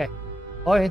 Okay. Oi.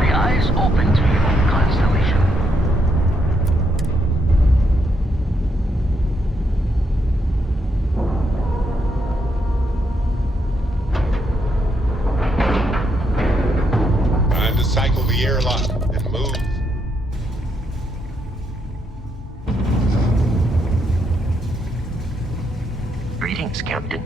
The eyes open to you, Constellation. Time to cycle the airlock and move. Greetings, Captain.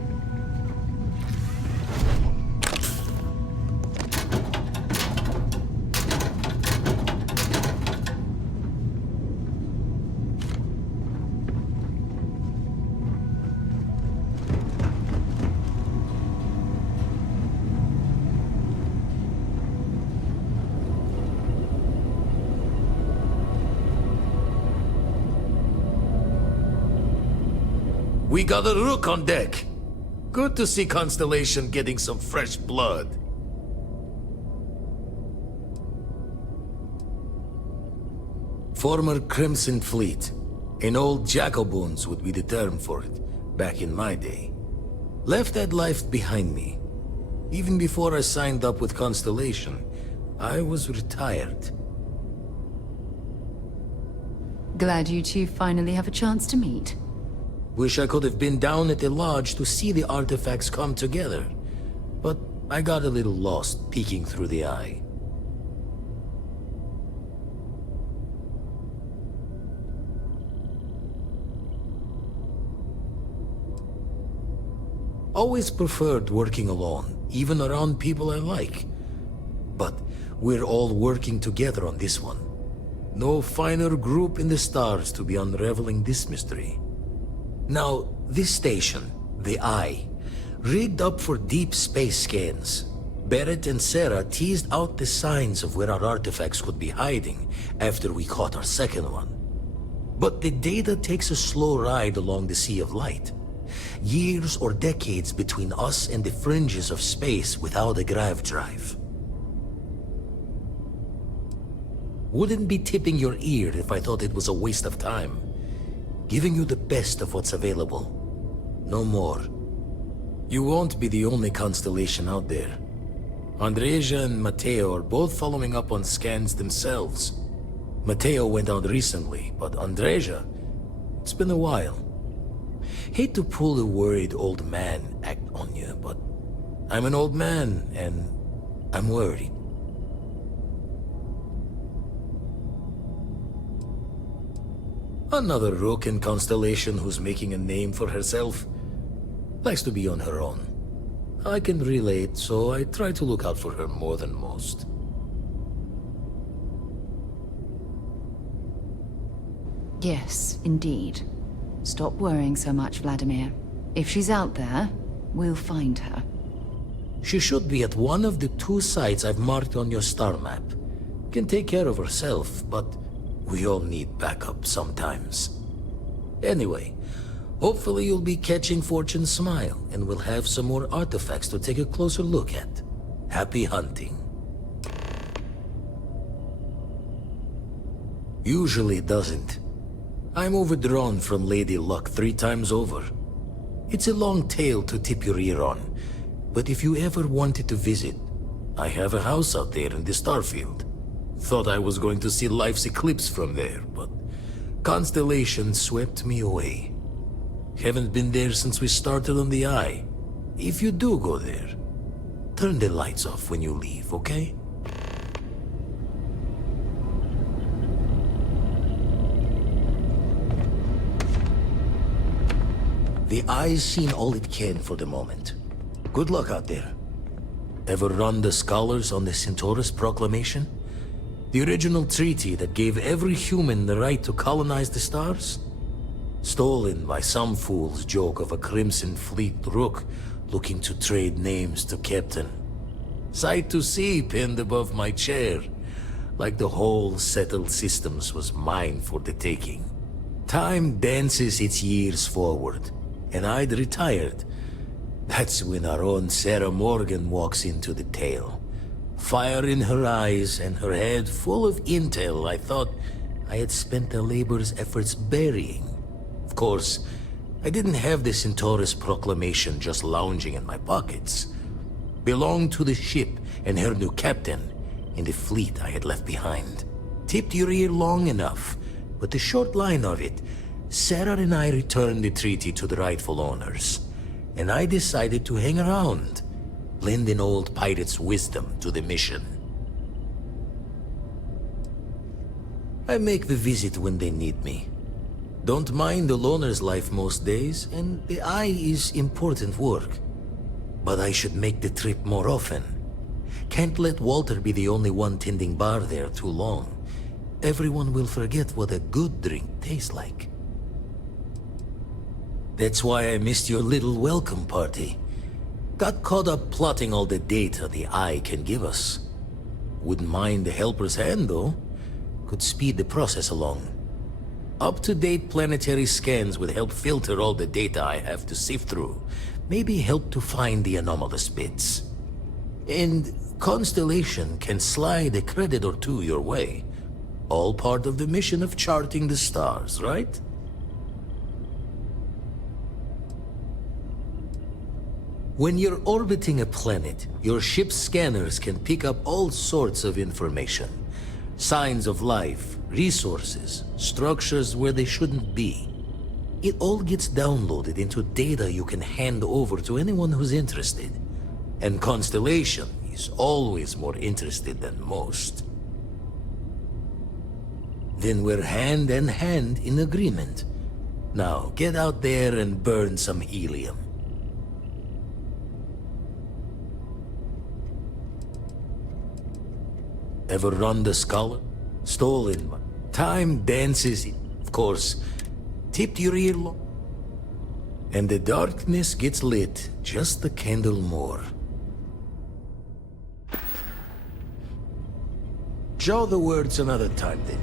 We got a Rook on deck. Good to see Constellation getting some fresh blood. Former Crimson Fleet. An old Jackalbones would be the term for it, back in my day. Left that life behind me. Even before I signed up with Constellation, I was retired. Glad you two finally have a chance to meet. Wish I could have been down at the lodge to see the artifacts come together. But I got a little lost peeking through the eye. Always preferred working alone, even around people I like. But we're all working together on this one. No finer group in the stars to be unraveling this mystery. Now, this station, the Eye, rigged up for deep space scans. Barrett and Sarah teased out the signs of where our artifacts could be hiding after we caught our second one. But the data takes a slow ride along the Sea of Light. Years or decades between us and the fringes of space without a grav drive. Wouldn't be tipping your ear if I thought it was a waste of time. Giving you the best of what's available. No more. You won't be the only Constellation out there. Andreja and Mateo are both following up on scans themselves. Mateo went out recently, but Andreja, it's been a while. Hate to pull the worried old man act on you, but I'm an old man, and I'm worried. Another Rook in Constellation who's making a name for herself. Likes to be on her own. I can relate, so I try to look out for her more than most. Yes, indeed. Stop worrying so much, Vladimir. If she's out there, we'll find her. She should be at one of the 2 sites I've marked on your star map. Can take care of herself, but we all need backup sometimes. Anyway, hopefully you'll be catching Fortune's smile, and we'll have some more artifacts to take a closer look at. Happy hunting. Usually doesn't. I'm overdrawn from Lady Luck 3 times over. It's a long tale to tip your ear on, but if you ever wanted to visit, I have a house out there in the Starfield. Thought I was going to see life's eclipse from there, but Constellation swept me away. Haven't been there since we started on the Eye. If you do go there, turn the lights off when you leave, okay? The Eye's seen all it can for the moment. Good luck out there. Ever run the scholars on the Centaurus Proclamation? The original treaty that gave every human the right to colonize the stars? Stolen by some fool's joke of a Crimson Fleet rook looking to trade names to Captain. Sight to see pinned above my chair, like the whole settled systems was mine for the taking. Time dances its years forward, and I'd retired. That's when our own Sarah Morgan walks into the tale. Fire in her eyes and her head full of intel I thought I had spent the labor's efforts burying. Of course, I didn't have the Centaurus Proclamation just lounging in my pockets. Belonged to the ship and her new captain in the fleet I had left behind. Tipped your ear long enough, but the short line of it, Sarah and I returned the treaty to the rightful owners, and I decided to hang around, lend an old pirate's wisdom to the mission. I make the visit when they need me. Don't mind the loner's life most days, and the Eye is important work. But I should make the trip more often. Can't let Walter be the only one tending bar there too long. Everyone will forget what a good drink tastes like. That's why I missed your little welcome party. Got caught up plotting all the data the Eye can give us. Wouldn't mind a helper's hand, though. Could speed the process along. Up-to-date planetary scans would help filter all the data I have to sift through. Maybe help to find the anomalous bits. And Constellation can slide a credit or two your way. All part of the mission of charting the stars, right? When you're orbiting a planet, your ship's scanners can pick up all sorts of information. Signs of life, resources, structures where they shouldn't be. It all gets downloaded into data you can hand over to anyone who's interested. And Constellation is always more interested than most. Then we're hand in hand in agreement. Now, get out there and burn some helium. Ever run the scholar? Stolen. Time dances, of course. Tipped your ear long. And the darkness gets lit just a candle more. Show the words another time then.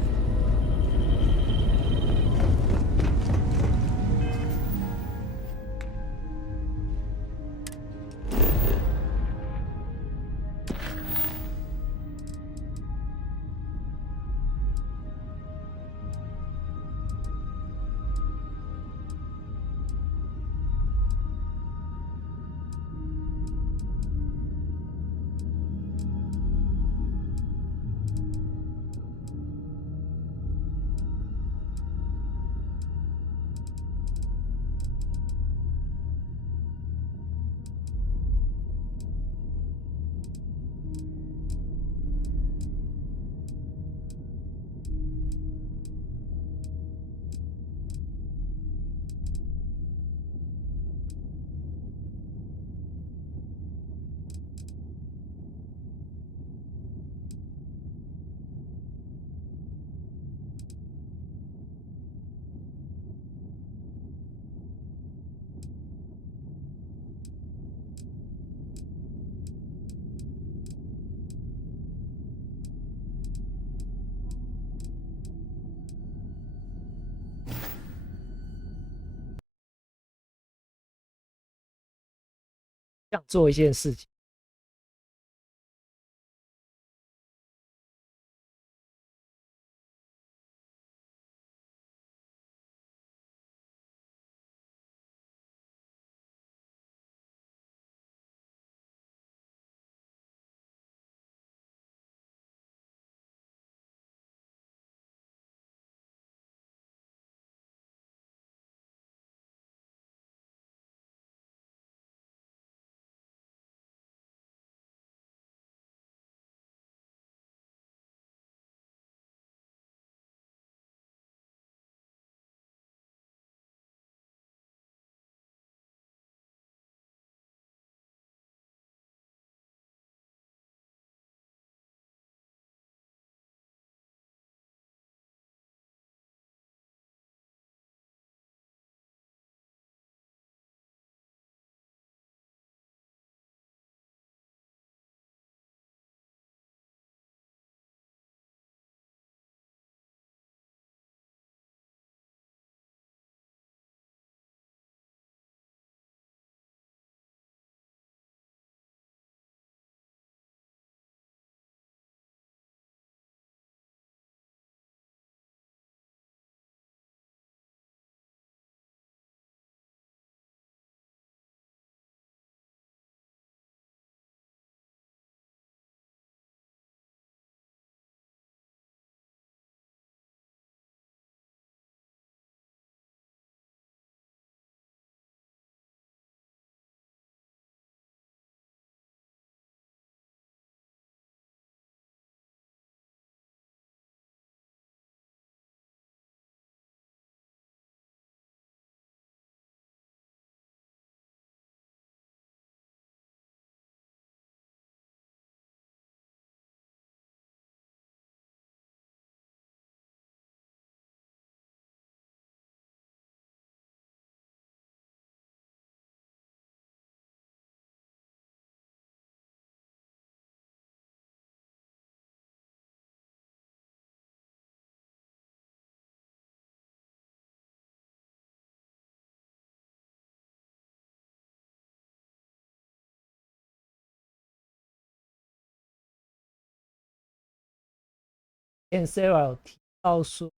前 Sarah 有提到说，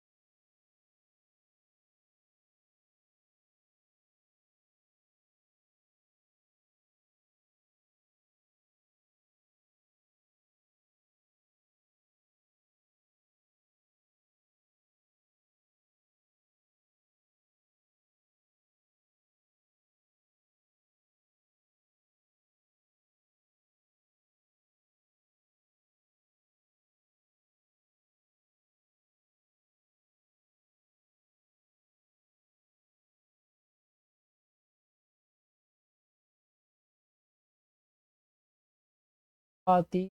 第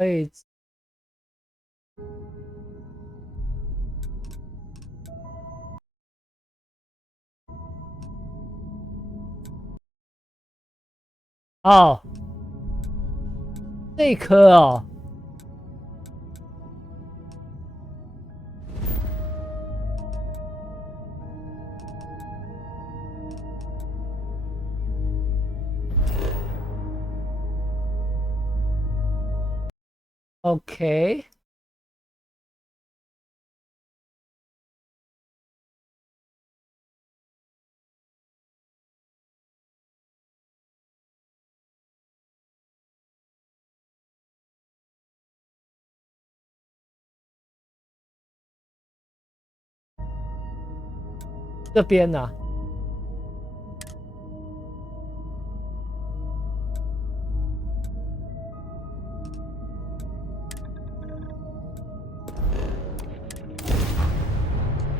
可以哦，这颗哦。OK，这边呢、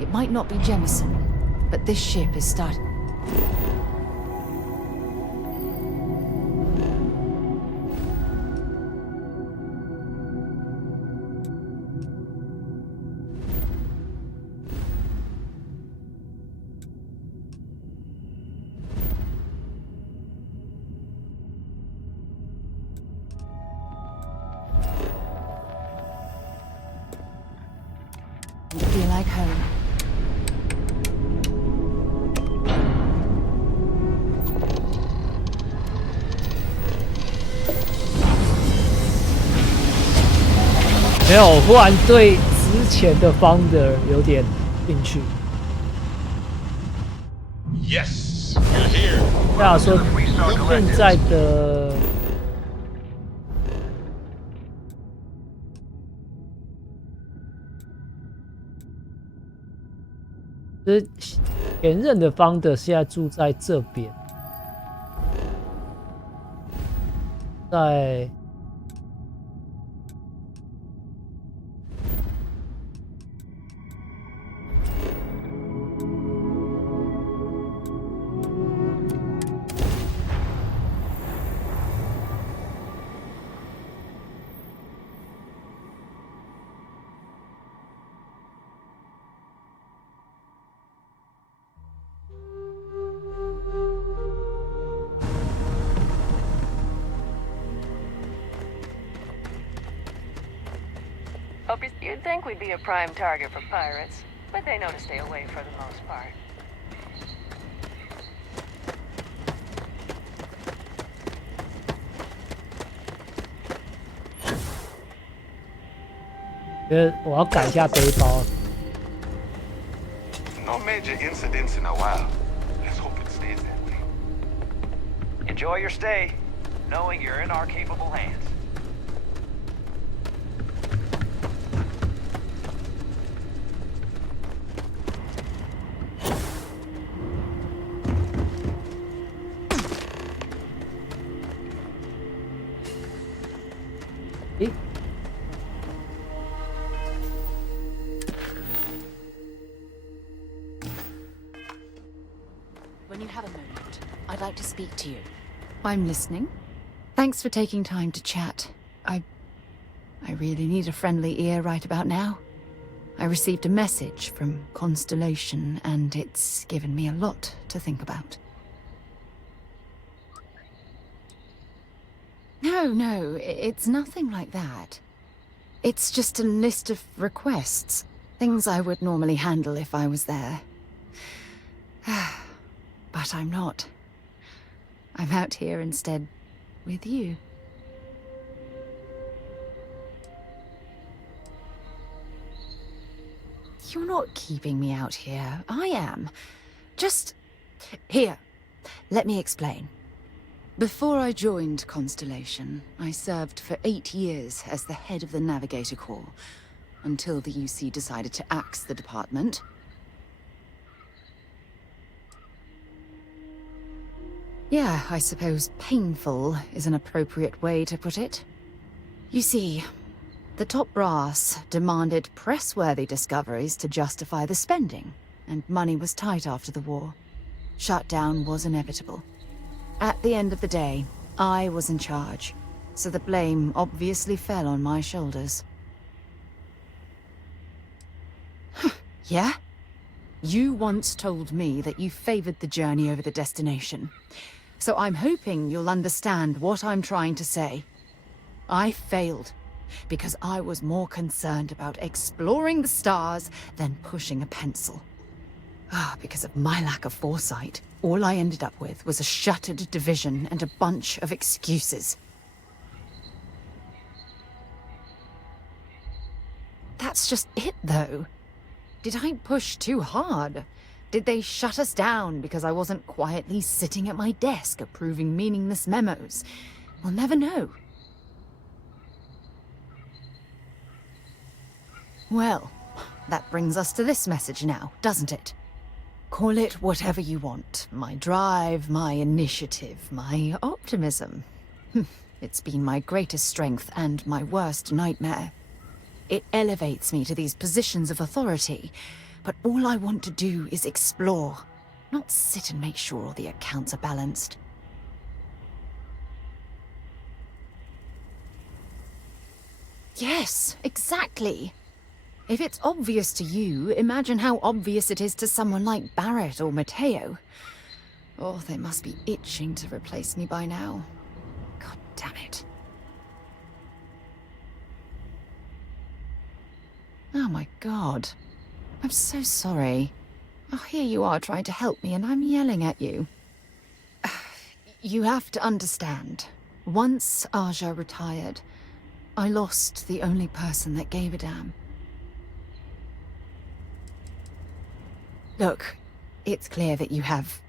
It might not be Jemison, but this ship is starting. Feel like home. 没有，我忽然对之前的 Founder 有点兴趣。Yes, you're here. 对啊，说现在的就是前任的 Founder 现在住在这边，在 You'd think we'd be a prime target for pirates, but they know to stay away for the most part.我要改一下背包。 No major incidents in a while. Let's hope it stays that way. Enjoy your stay, knowing you're in our capable hands. When you have a moment, I'd like to speak to you. I'm listening. Thanks for taking time to chat. I really need a friendly ear right about now. I received a message from Constellation, and it's given me a lot to think about. No, it's nothing like that. It's just a list of requests. Things I would normally handle if I was there. But I'm not. I'm out here instead with you. You're not keeping me out here. I am. Just... Here, let me explain. Before I joined Constellation, I served for 8 years as the head of the Navigator Corps, until the UC decided to axe the department. Yeah, I suppose painful is an appropriate way to put it. You see, the top brass demanded press-worthy discoveries to justify the spending, and money was tight after the war. Shutdown was inevitable. At the end of the day, I was in charge, so the blame obviously fell on my shoulders. Yeah? You once told me that you favored the journey over the destination. So I'm hoping you'll understand what I'm trying to say. I failed because I was more concerned about exploring the stars than pushing a pencil. Because of my lack of foresight, all I ended up with was a shuttered division and a bunch of excuses. That's just it, though. Did I push too hard? Did they shut us down because I wasn't quietly sitting at my desk approving meaningless memos? We'll never know. Well, that brings us to this message now, doesn't it? Call it whatever you want. My drive, my initiative, my optimism. It's been my greatest strength and my worst nightmare. It elevates me to these positions of authority, but all I want to do is explore, not sit and make sure all the accounts are balanced. Yes, exactly. If it's obvious to you, imagine how obvious it is to someone like Barrett or Mateo. Oh, they must be itching to replace me by now. God damn it. Oh my God. I'm so sorry. Oh, here you are trying to help me and I'm yelling at you. You have to understand. Once Aja retired, I lost the only person that gave a damn. Look, it's clear that you have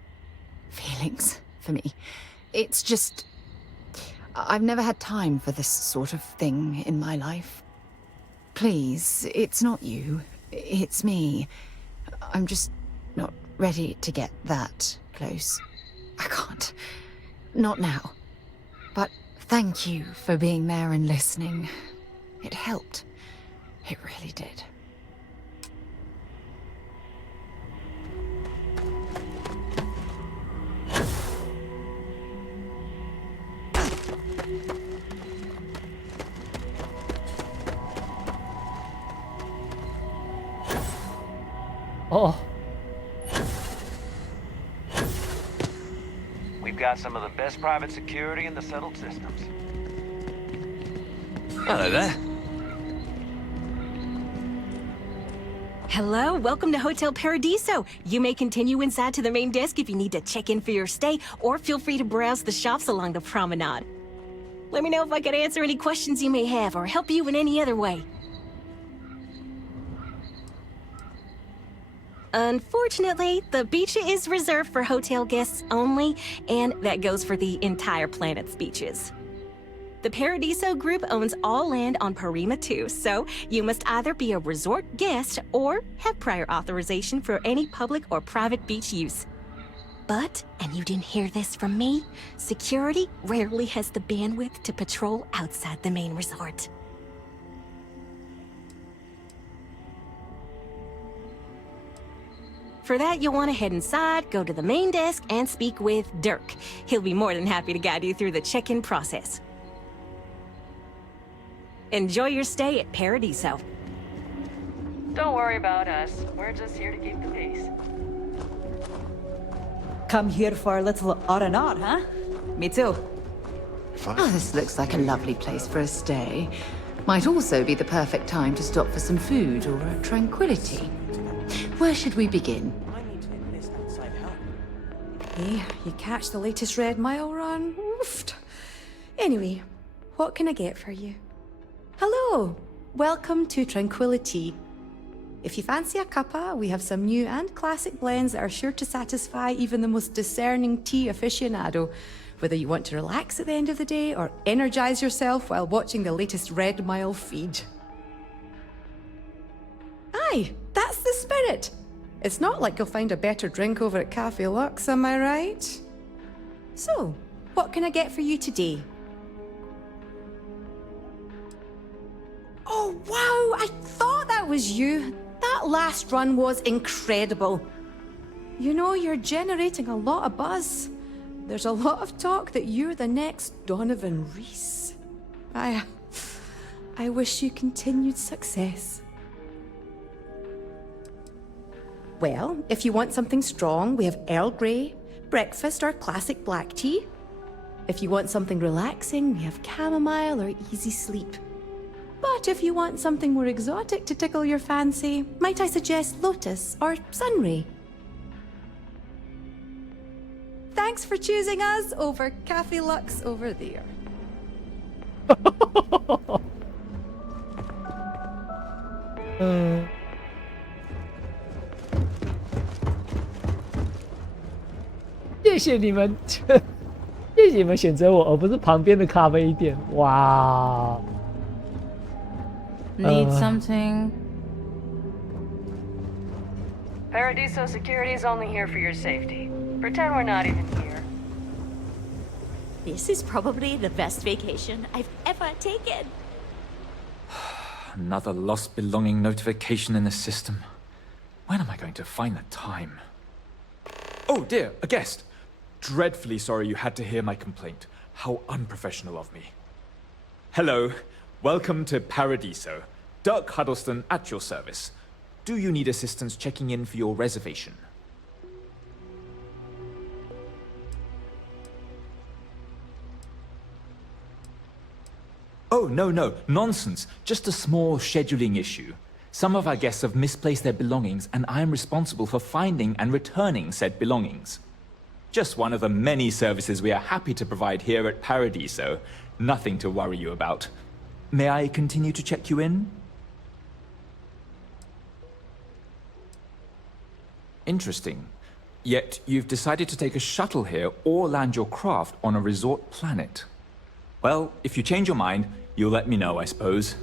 feelings for me. It's just... I've never had time for this sort of thing in my life. Please, it's not you. It's me. I'm just not ready to get that close. I can't. Not now. But thank you for being there and listening. It helped. It really did. Oh. We've got some of the best private security in the settled systems. Hello there. Hello, welcome to Hotel Paradiso. You may continue inside to the main desk if you need to check in for your stay, or feel free to browse the shops along the promenade. Let me know if I could answer any questions you may have, or help you in any other way. Unfortunately, the beach is reserved for hotel guests only, and that goes for the entire planet's beaches. The Paradiso Group owns all land on Parima 2, so you must either be a resort guest or have prior authorization for any public or private beach use. But, and you didn't hear this from me, security rarely has the bandwidth to patrol outside the main resort. For that, you'll want to head inside, go to the main desk, and speak with Dirk. He'll be more than happy to guide you through the check-in process. Enjoy your stay at Paradiso. Don't worry about us. We're just here to keep the peace. Come here for a little R&R, huh? Me too. Oh, this looks like a lovely place for a stay. Might also be the perfect time to stop for some food or a tranquility. Where should we begin? Hey, you catch the latest Red Mile run? Oofed. Anyway, what can I get for you? Hello! Welcome to Tranquility. If you fancy a cuppa, we have some new and classic blends that are sure to satisfy even the most discerning tea aficionado, whether you want to relax at the end of the day or energize yourself while watching the latest Red Mile feed. Aye, that's the spirit! It's not like you'll find a better drink over at Cafe Lux, am I right? So, what can I get for you today? Oh, wow! I thought that was you! That last run was incredible. You know, you're generating a lot of buzz. There's a lot of talk that you're the next Donovan Reese. I wish you continued success. Well, if you want something strong, we have Earl Grey, breakfast or classic black tea. If you want something relaxing, we have chamomile or easy sleep. But if you want something more exotic to tickle your fancy, might I suggest Lotus or Sunray? Thanks for choosing us over Cafe Lux over there.谢谢你们，谢谢你们选择我，而不是旁边的咖啡店。哇！ Need something? Paradiso Security's only here for your safety. Pretend we're not even here. This is probably the best vacation I've ever taken. Another lost belonging notification in the system. When am I going to find the time? Oh dear, a guest! Dreadfully sorry you had to hear my complaint. How unprofessional of me. Hello, welcome to Paradiso. Dirk Huddleston at your service. Do you need assistance checking in for your reservation? Oh, no, nonsense. Just a small scheduling issue. Some of our guests have misplaced their belongings, and I am responsible for finding and returning said belongings. Just one of the many services we are happy to provide here at Paradiso. Nothing to worry you about. May I continue to check you in? Interesting. Yet you've decided to take a shuttle here or land your craft on a resort planet. Well, if you change your mind, you'll let me know, I suppose.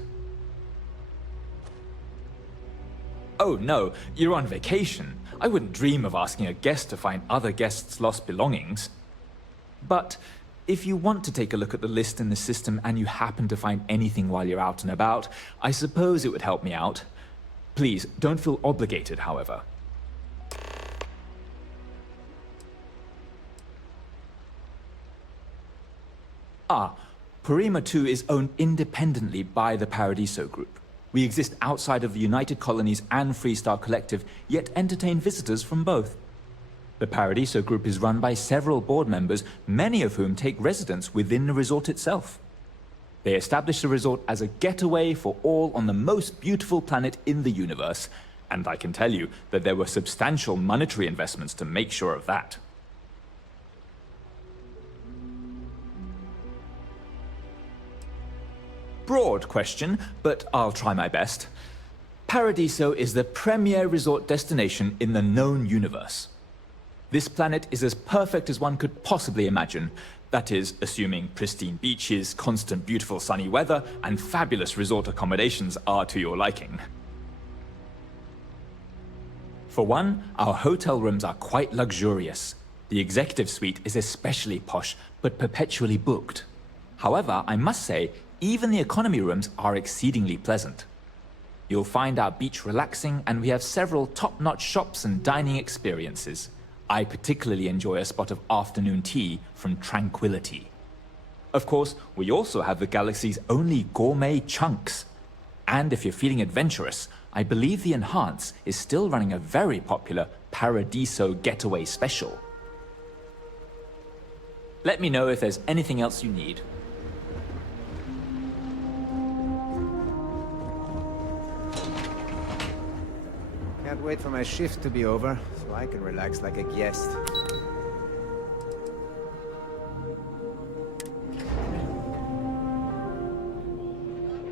Oh no, you're on vacation. I wouldn't dream of asking a guest to find other guests' lost belongings. But if you want to take a look at the list in the system and you happen to find anything while you're out and about, I suppose it would help me out. Please, don't feel obligated, however. Parima 2 is owned independently by the Paradiso Group. We exist outside of the United Colonies and Freestar Collective, yet entertain visitors from both. The Paradiso Group is run by several board members, many of whom take residence within the resort itself. They established the resort as a getaway for all on the most beautiful planet in the universe, And I can tell you that there were substantial monetary investments to make sure of that. Broad question, but I'll try my best. Paradiso is the premier resort destination in the known universe. This planet is as perfect as one could possibly imagine. That is, assuming pristine beaches, constant beautiful sunny weather, and fabulous resort accommodations are to your liking. For one, our hotel rooms are quite luxurious. The executive suite is especially posh, but perpetually booked. However, I must say, even the economy rooms are exceedingly pleasant. You'll find our beach relaxing, and we have several top-notch shops and dining experiences. I particularly enjoy a spot of afternoon tea from Tranquility. Of course, we also have the galaxy's only gourmet chunks. And if you're feeling adventurous, I believe the Enhance is still running a very popular Paradiso Getaway special. Let me know if there's anything else you need. Can't wait for my shift to be over, so I can relax like a guest.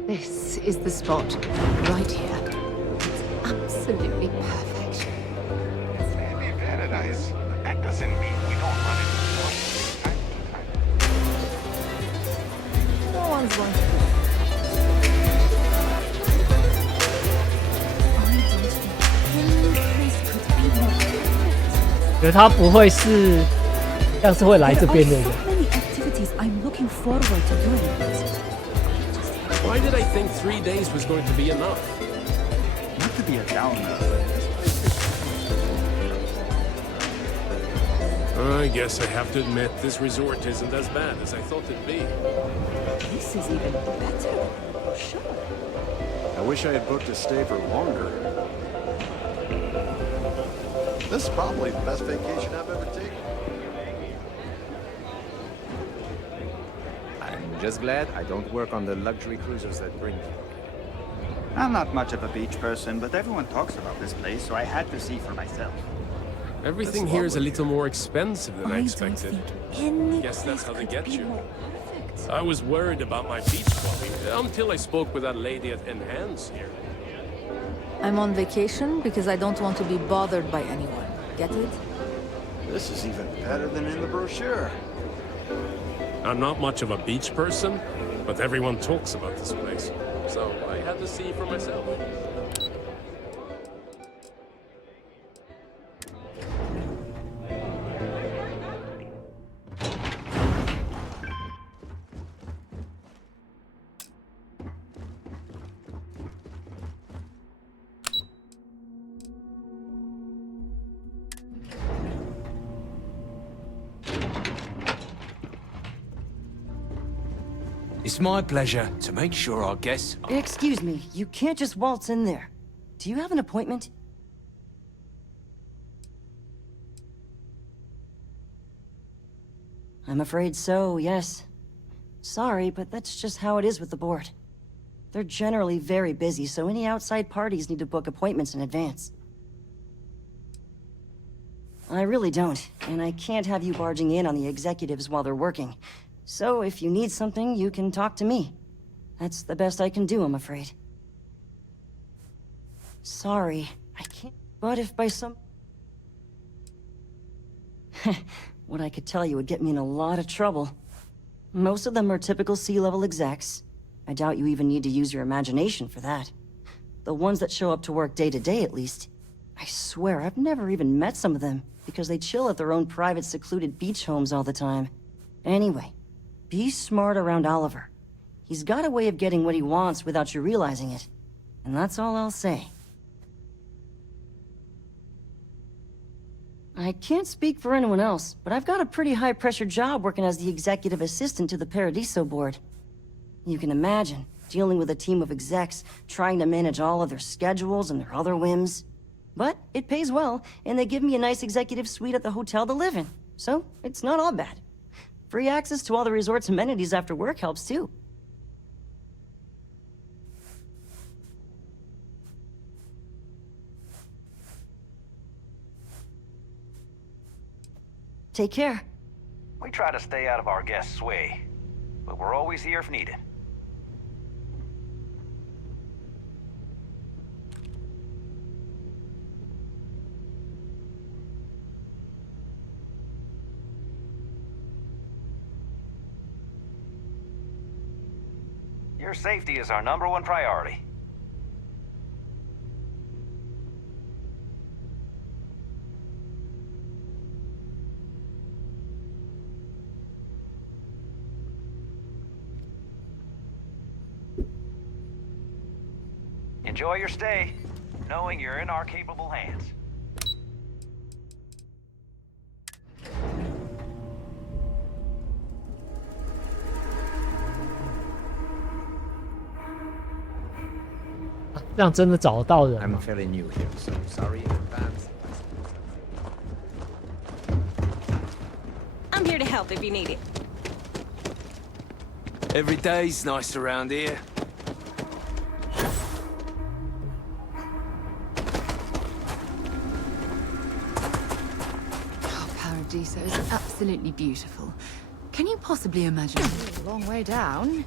This is the spot, right here. It's absolutely perfect. It's maybe paradise, but that doesn't mean we don't run into trouble. No one's one. 觉得他不会是像是会来这边的人。 Why did I think 3 days was going to be enough? Not to be a downer. I guess I have to admit this resort isn't as bad as I thought it'd be. This is even better. Sure. I wish I had booked a stay for longer. This is probably the best vacation I've ever taken. I'm just glad I don't work on the luxury cruisers that bring me. I'm not much of a beach person, but everyone talks about this place, so I had to see for myself. Everything here is a little more expensive than I expected. Guess that's how they get you. I was worried about my beach clubbing until I spoke with that lady at Enhance here. I'm on vacation because I don't want to be bothered by anyone. Get it? This is even better than in the brochure. I'm not much of a beach person, but everyone talks about this place. So I had to see for myself. It's my pleasure to make sure our guests... Excuse me, you can't just waltz in there. Do you have an appointment? I'm afraid so, yes. Sorry, but that's just how it is with the board. They're generally very busy, so any outside parties need to book appointments in advance. I really don't, and I can't have you barging in on the executives while they're working. So if you need something, you can talk to me. That's the best I can do, I'm afraid. Sorry, I can't... But if by some... What I could tell you would get me in a lot of trouble. Most of them are typical C-level execs. I doubt you even need to use your imagination for that. The ones that show up to work day to day, at least. I swear, I've never even met some of them, because they chill at their own private secluded beach homes all the time. Anyway, be smart around Oliver. He's got a way of getting what he wants without you realizing it. And that's all I'll say. I can't speak for anyone else, but I've got a pretty high-pressure job working as the executive assistant to the Paradiso board. You can imagine, dealing with a team of execs, trying to manage all of their schedules and their other whims. But it pays well, and they give me a nice executive suite at the hotel to live in. So, it's not all bad. Free access to all the resort's amenities after work helps too. Take care. We try to stay out of our guests' way, but we're always here if needed. Your safety is our #1 priority. Enjoy your stay, knowing you're in our capable hands.啊，这样真的找得到人吗？ I'm fairly new here, so sorry in advance. I'm here to help if you need it. Every day's nice around here. Oh, Paradiso is absolutely beautiful. Can you possibly imagine? A long way down.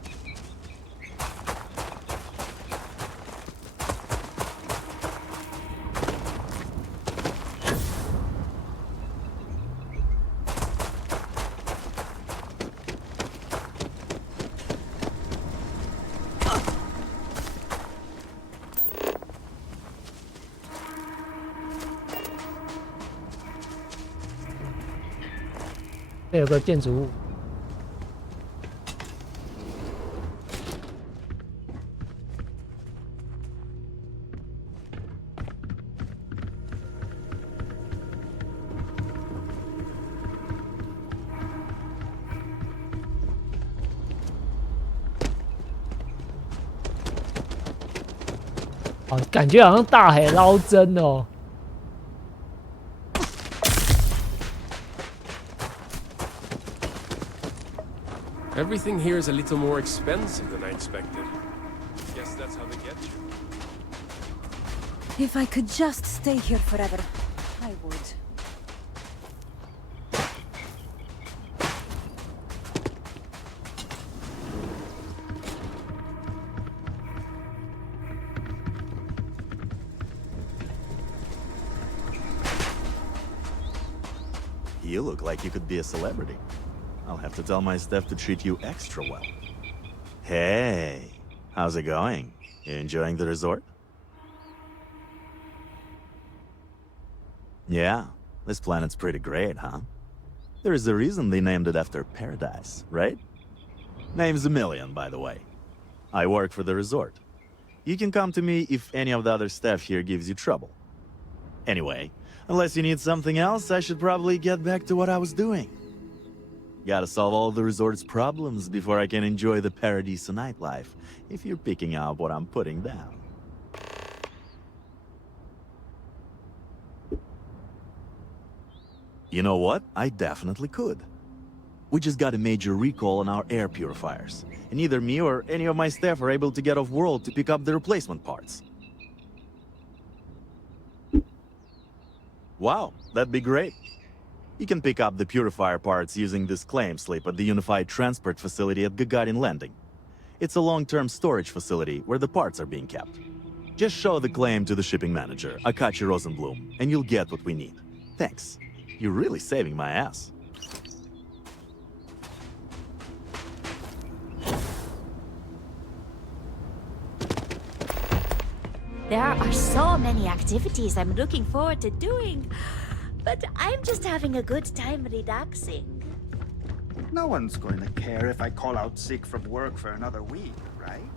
这有个建筑物。哦，感觉好像大海捞针哦。 Everything here is a little more expensive than I expected. Guess that's how they get you. If I could just stay here forever, I would. You look like you could be a celebrity. I'll have to tell my staff to treat you extra well. Hey, how's it going? You enjoying the resort? Yeah, this planet's pretty great, huh? There's a reason they named it after paradise, right? Name's Emilian, by the way. I work for the resort. You can come to me if any of the other staff here gives you trouble. Anyway, unless you need something else, I should probably get back to what I was doing. Gotta solve all the resort's problems before I can enjoy the Paradiso nightlife, if you're picking up what I'm putting down. You know what? I definitely could. We just got a major recall on our air purifiers, and neither me or any of my staff are able to get off-world to pick up the replacement parts. Wow, that'd be great. You can pick up the purifier parts using this claim slip at the Unified Transport Facility at Gagarin Landing. It's a long-term storage facility where the parts are being kept. Just show the claim to the shipping manager, Akachi Rosenblum, and you'll get what we need. Thanks. You're really saving my ass. There are so many activities I'm looking forward to doing, but I'm just having a good time relaxing. No one's going to care if I call out sick from work for another week, right?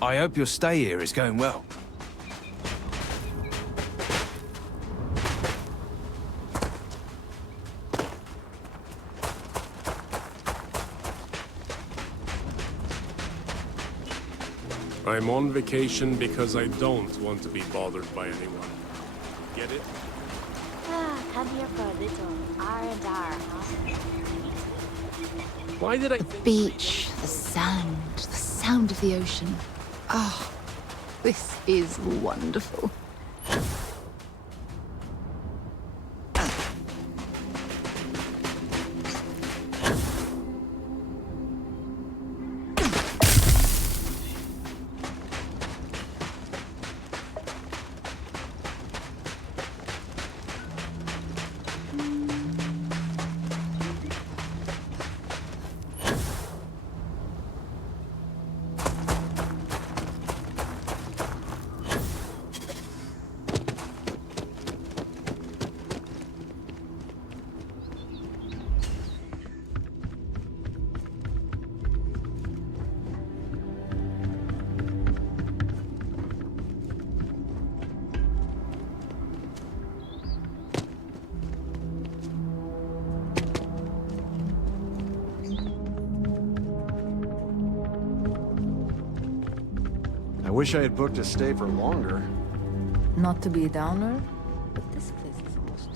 I hope your stay here is going well. I'm on vacation because I don't want to be bothered by anyone. Get it? Come here for a little R&R, huh? Why did I... The beach, the sound of the ocean. Oh, this is wonderful. wish I had booked a stay for longer. Not to be a downer, but this place is almost...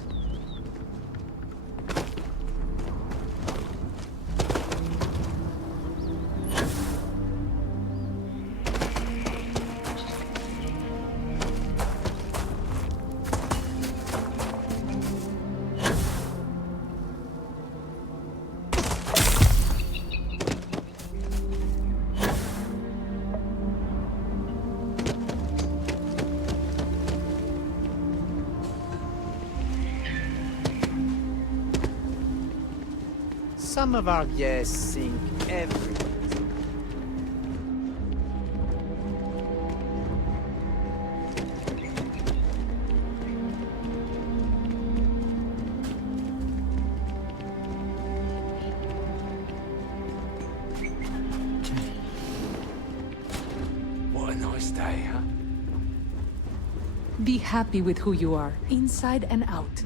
Some of our guests think everything. What a nice day, huh? Be happy with who you are, inside and out.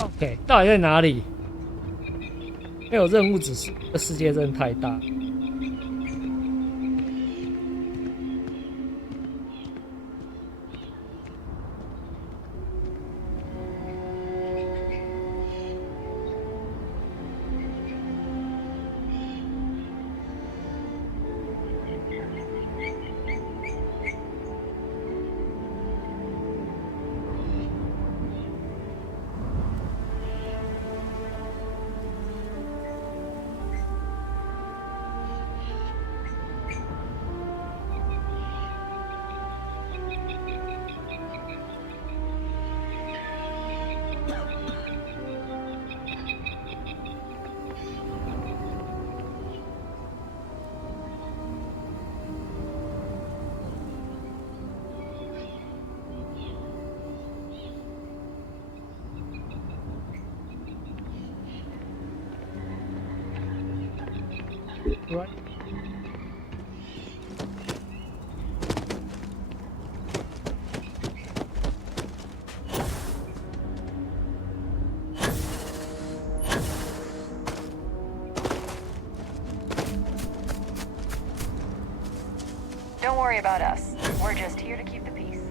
OK， 到底在哪里？没有任务指示，这世界真的太大。Right. Don't worry about us. We're just here to keep the peace. "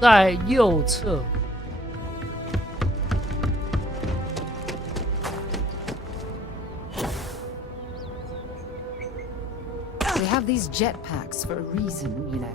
在右侧。We have these jetpacks for a reason, you know.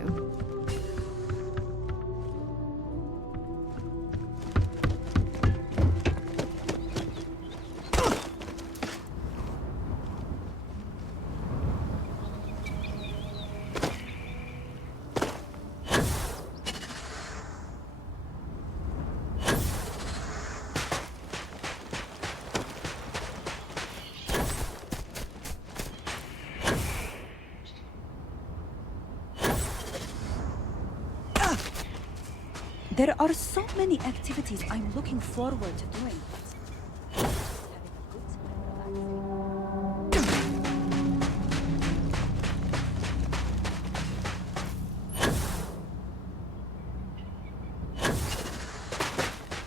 There are so many activities I'm looking forward to doing.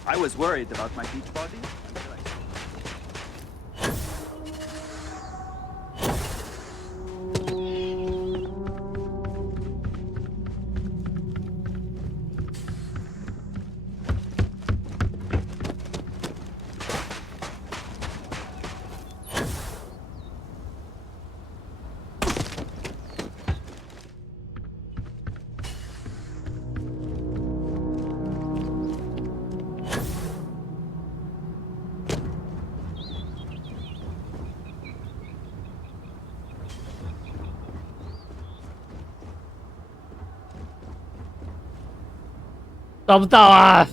I was worried about my beach body. "找不到啊！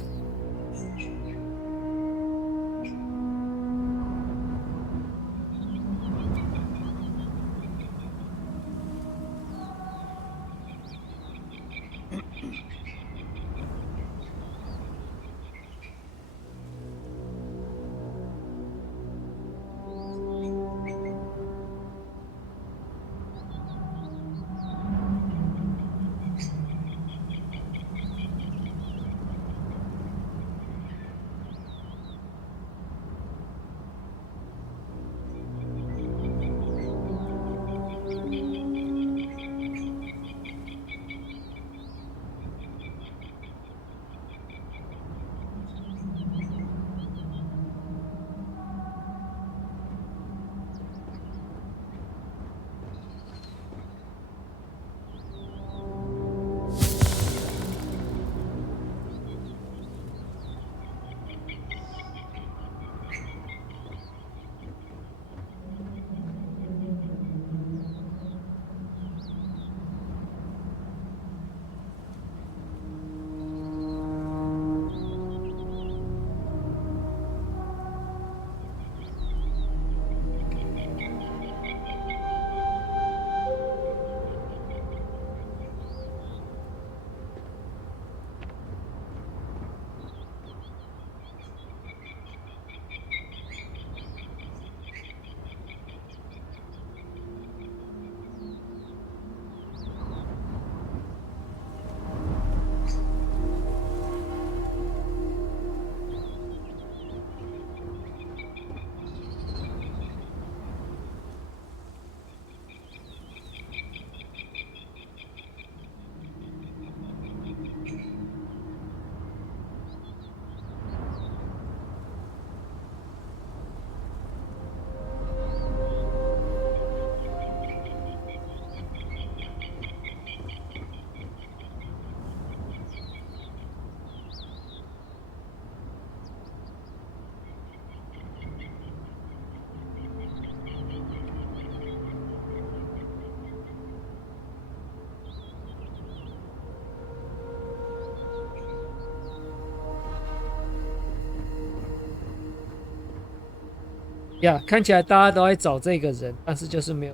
呀，看起来大家都在找这个人，但是就是没有。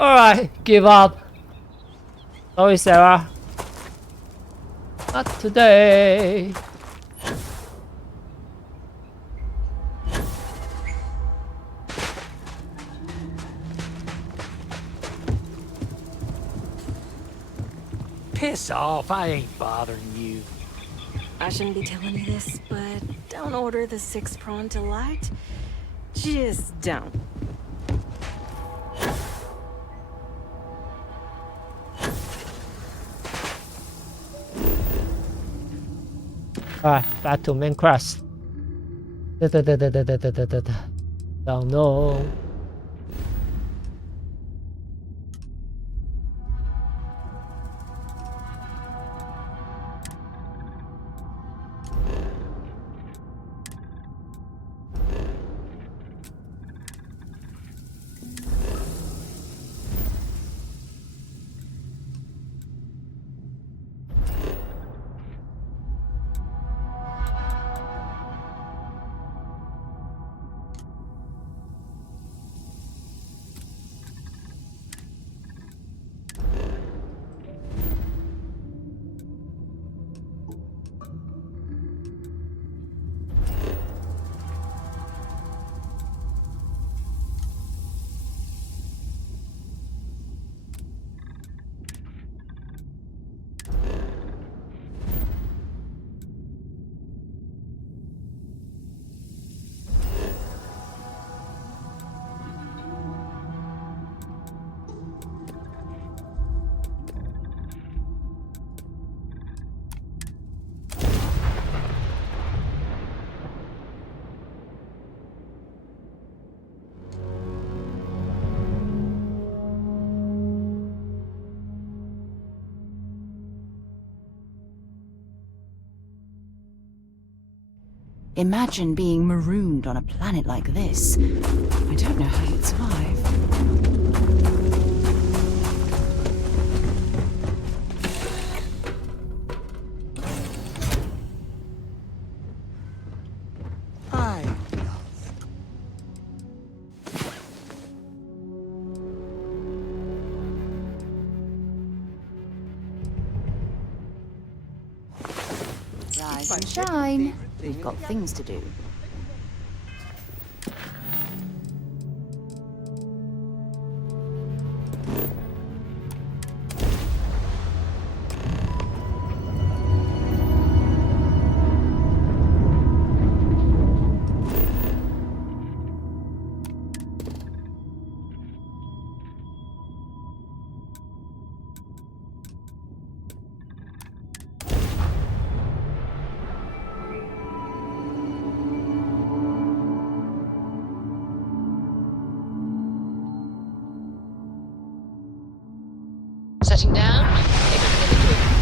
Alright, give up. Sorry, Sarah. Not today. Piss off, I ain't bothering you. I shouldn't be telling you this, but don't order the 6-prawn delight. Just don't. Alright, back to main quest. Don't know. Imagine being marooned on a planet like this. I don't know how you'd survive. Rise and shine. We've got things to do. Setting down. Everything in the clear.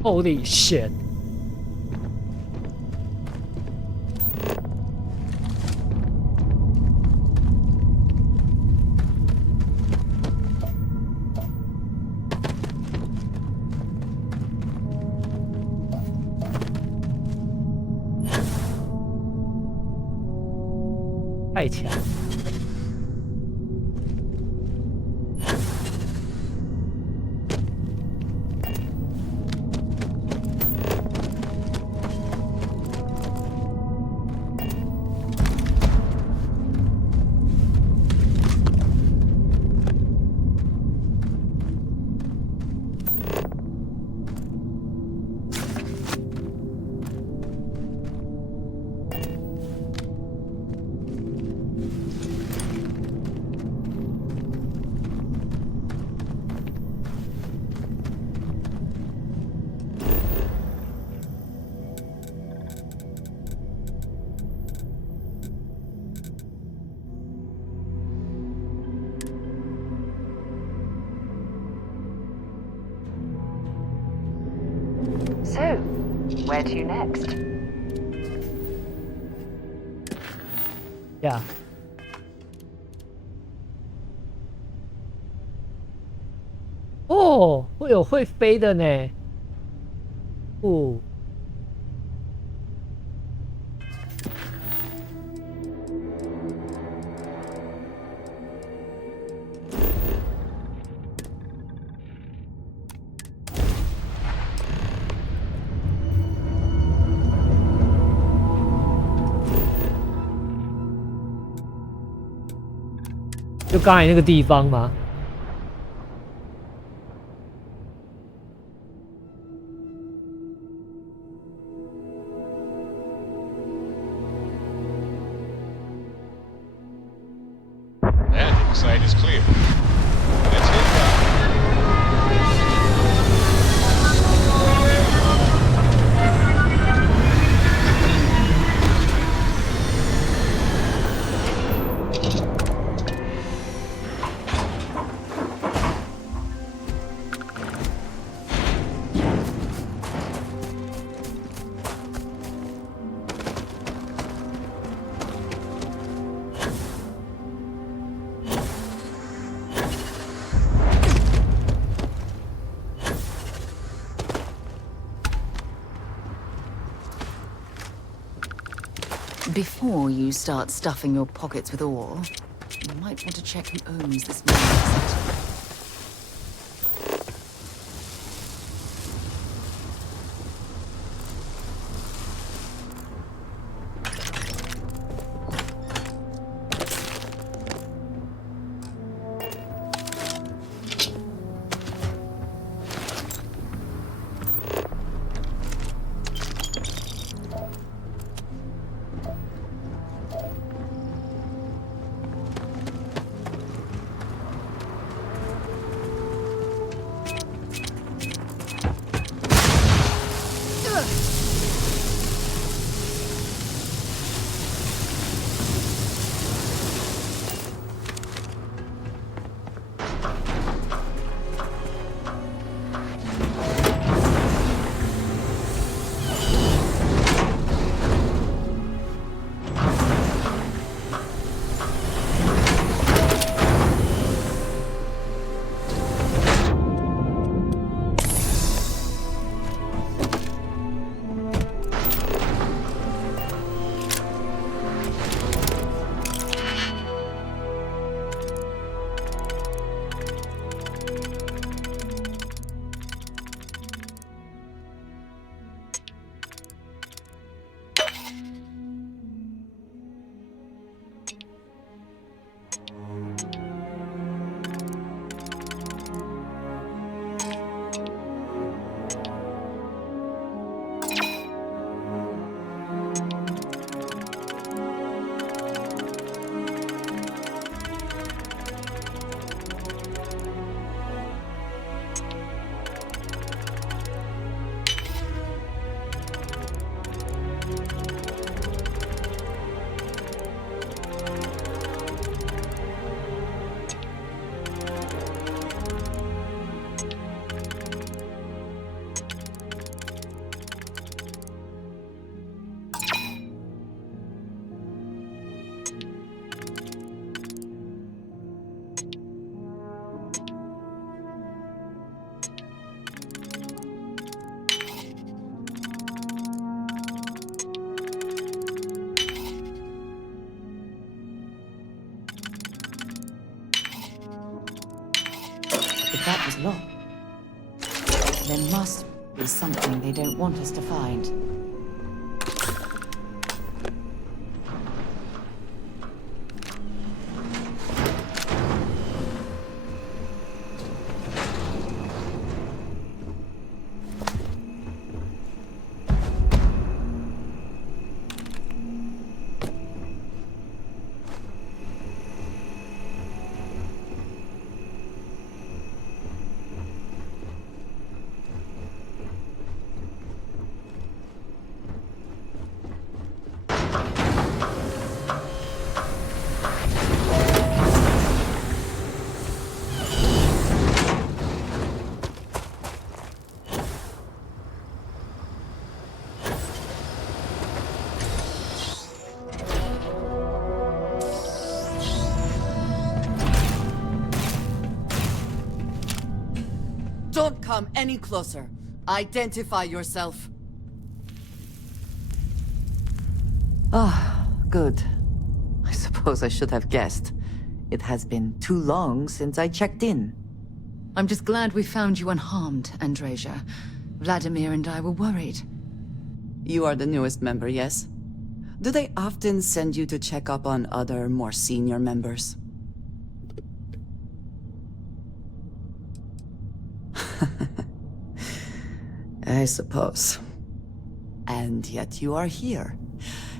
Holy shit.太强。So, where to next? Yeah. 哦，会有会飞的呢。哦。就刚才那个地方吗？ That side is clear. Let's head down. Before you start stuffing your pockets with ore, you might want to check who owns this mining If that was locked, there must be something they don't want us to find. Don't come any closer. Identify yourself. Ah, good. I suppose I should have guessed. It has been too long since I checked in. I'm just glad we found you unharmed, Andreja. Vladimir and I were worried. You are the newest member, yes? Do they often send you to check up on other, more senior members? I suppose. And yet you are here,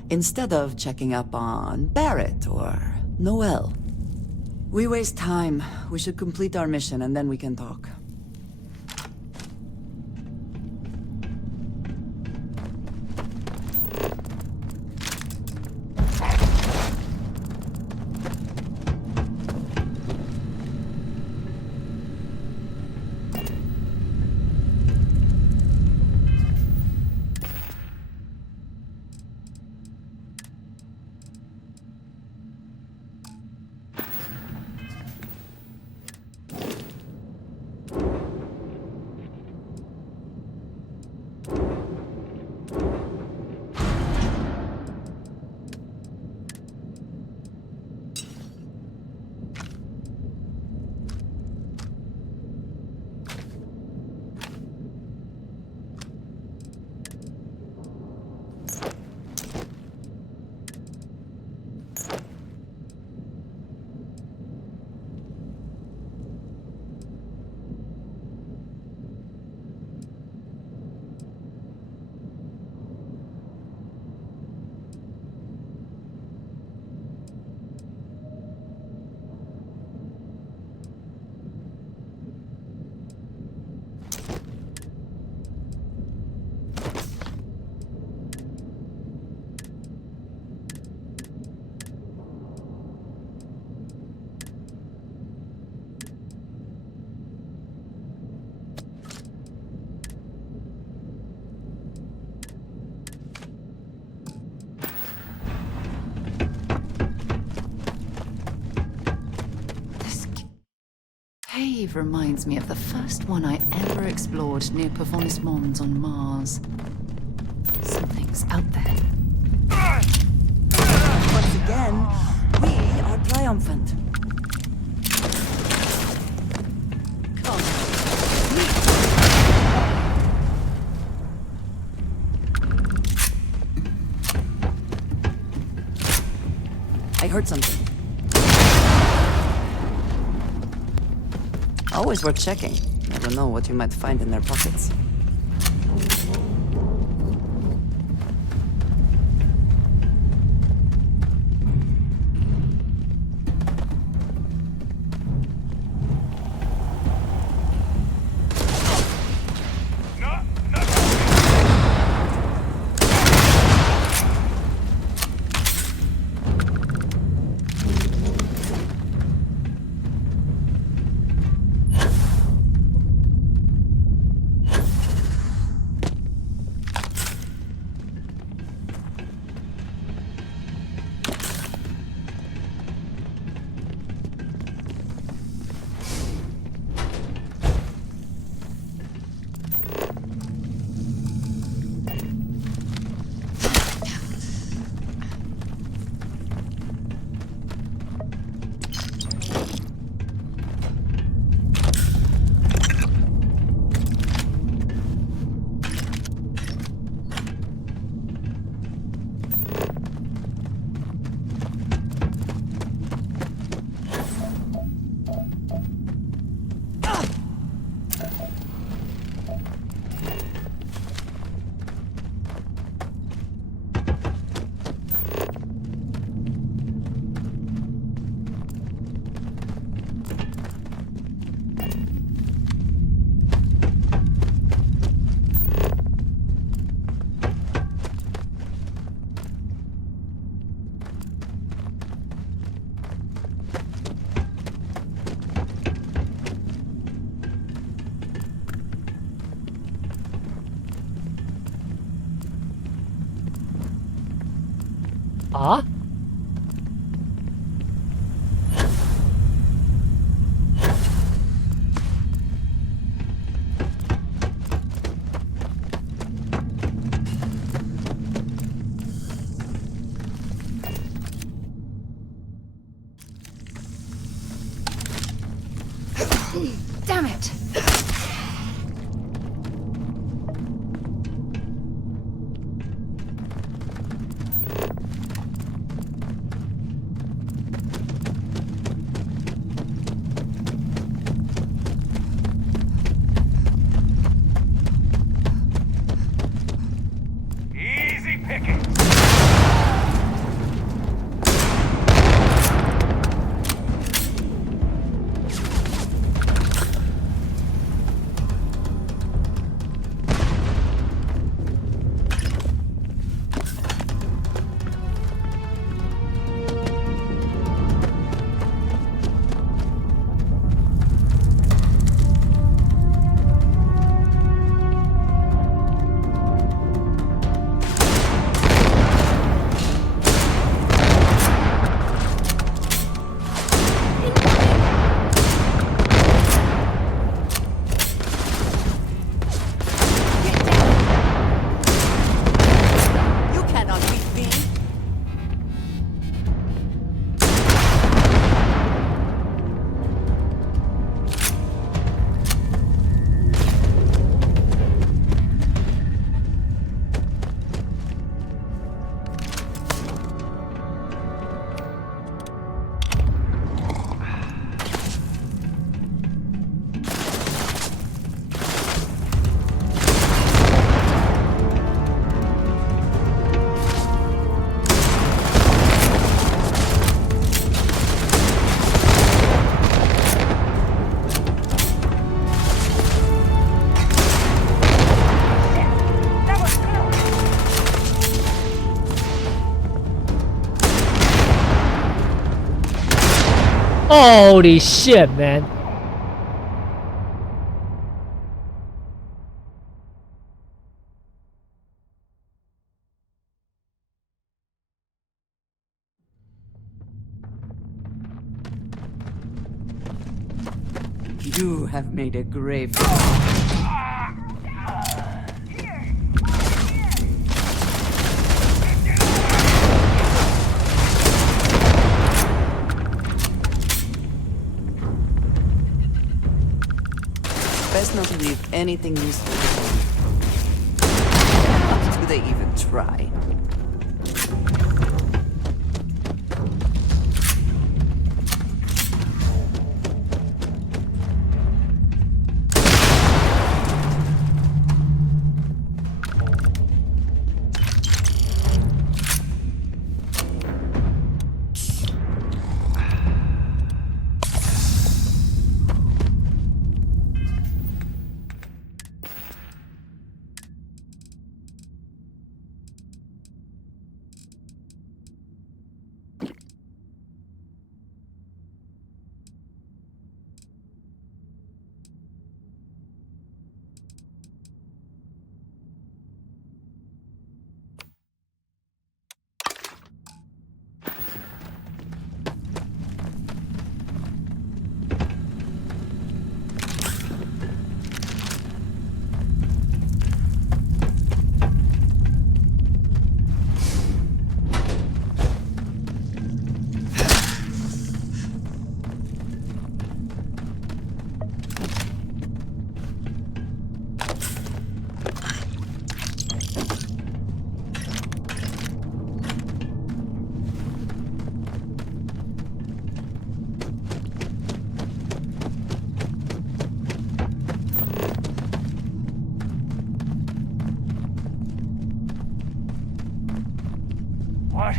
instead of checking up on Barrett or Noel. We waste time. We should complete our mission and then we can talk. cave reminds me of the first one I ever explored near Pervonis Mons on Mars. Something's out there. Once again, we are triumphant. I heard something. Always worth checking. Never know what you might find in their pockets. Ah? Damn it! Easy picking. Holy shit, man. You have made a grave. Best not to leave anything useful behind. Do they even try? What?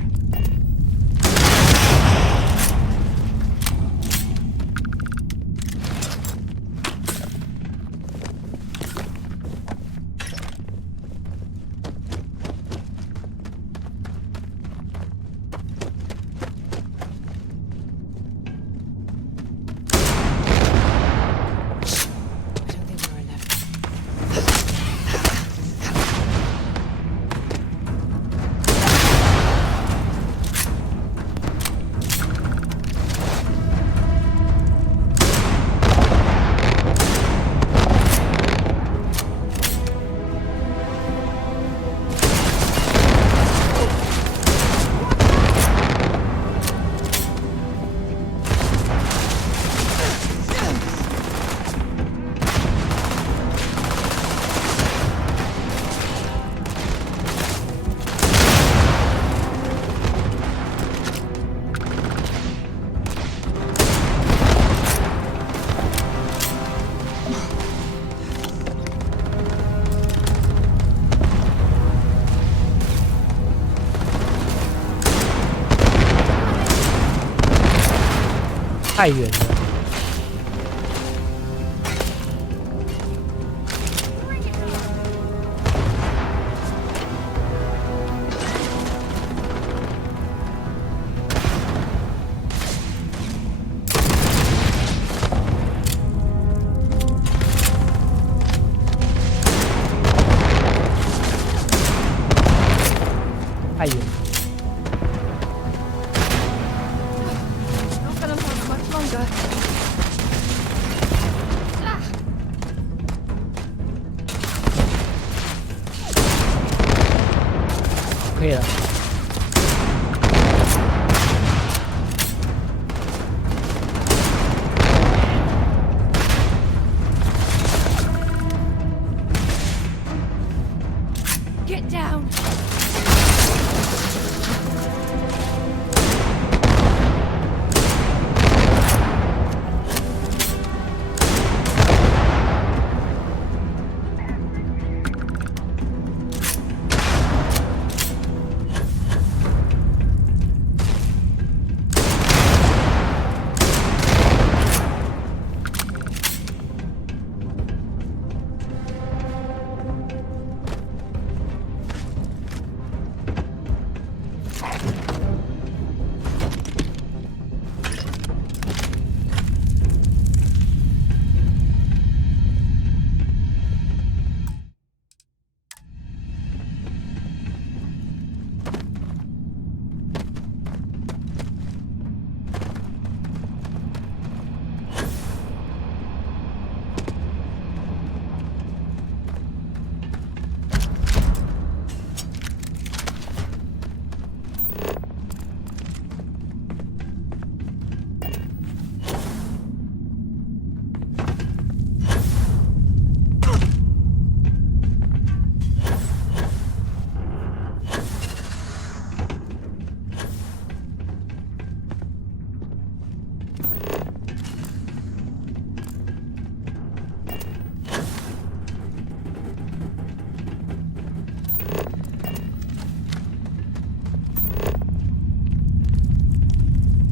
太远了。太远了。 Not gonna last much longer. 可以了。 Get down!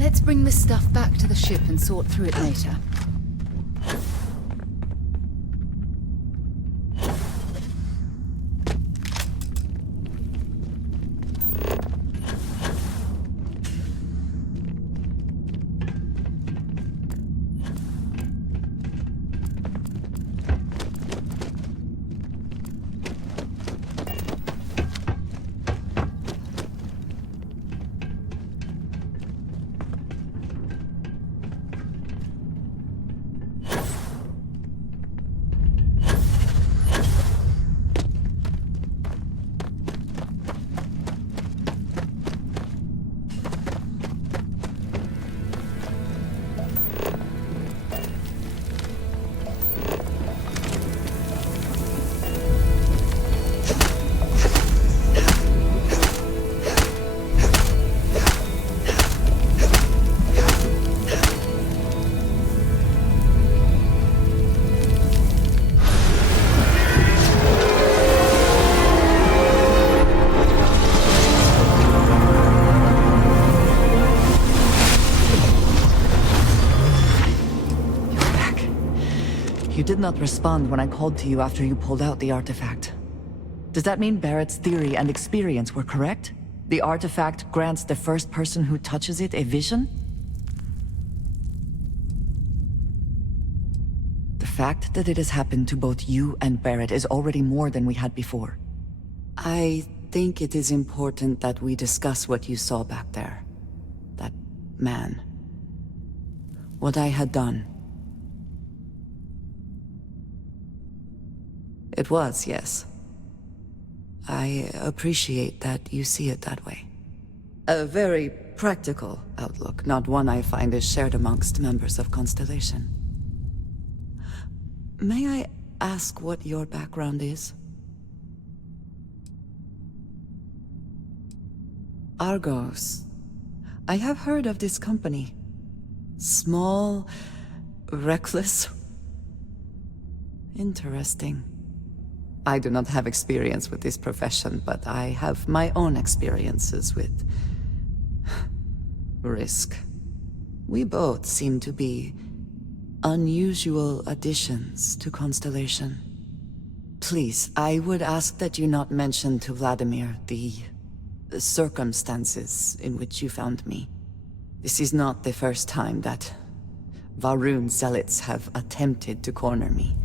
Let's bring this stuff back to the ship and sort through it later. You did not respond when I called to you after you pulled out the artifact. Does that mean Barrett's theory and experience were correct? The artifact grants the first person who touches it a vision? The fact that it has happened to both you and Barrett is already more than we had before. I think it is important that we discuss what you saw back there. That man. What I had done. It was, yes. I appreciate that you see it that way. A very practical outlook, not one I find is shared amongst members of Constellation. May I ask what your background is? Argos. I have heard of this company. Small, reckless. Interesting. I do not have experience with this profession, but I have my own experiences with risk. We both seem to be unusual additions to Constellation. Please, I would ask that you not mention to Vladimir the circumstances in which you found me. This is not the first time that Va'ruun zealots have attempted to corner me.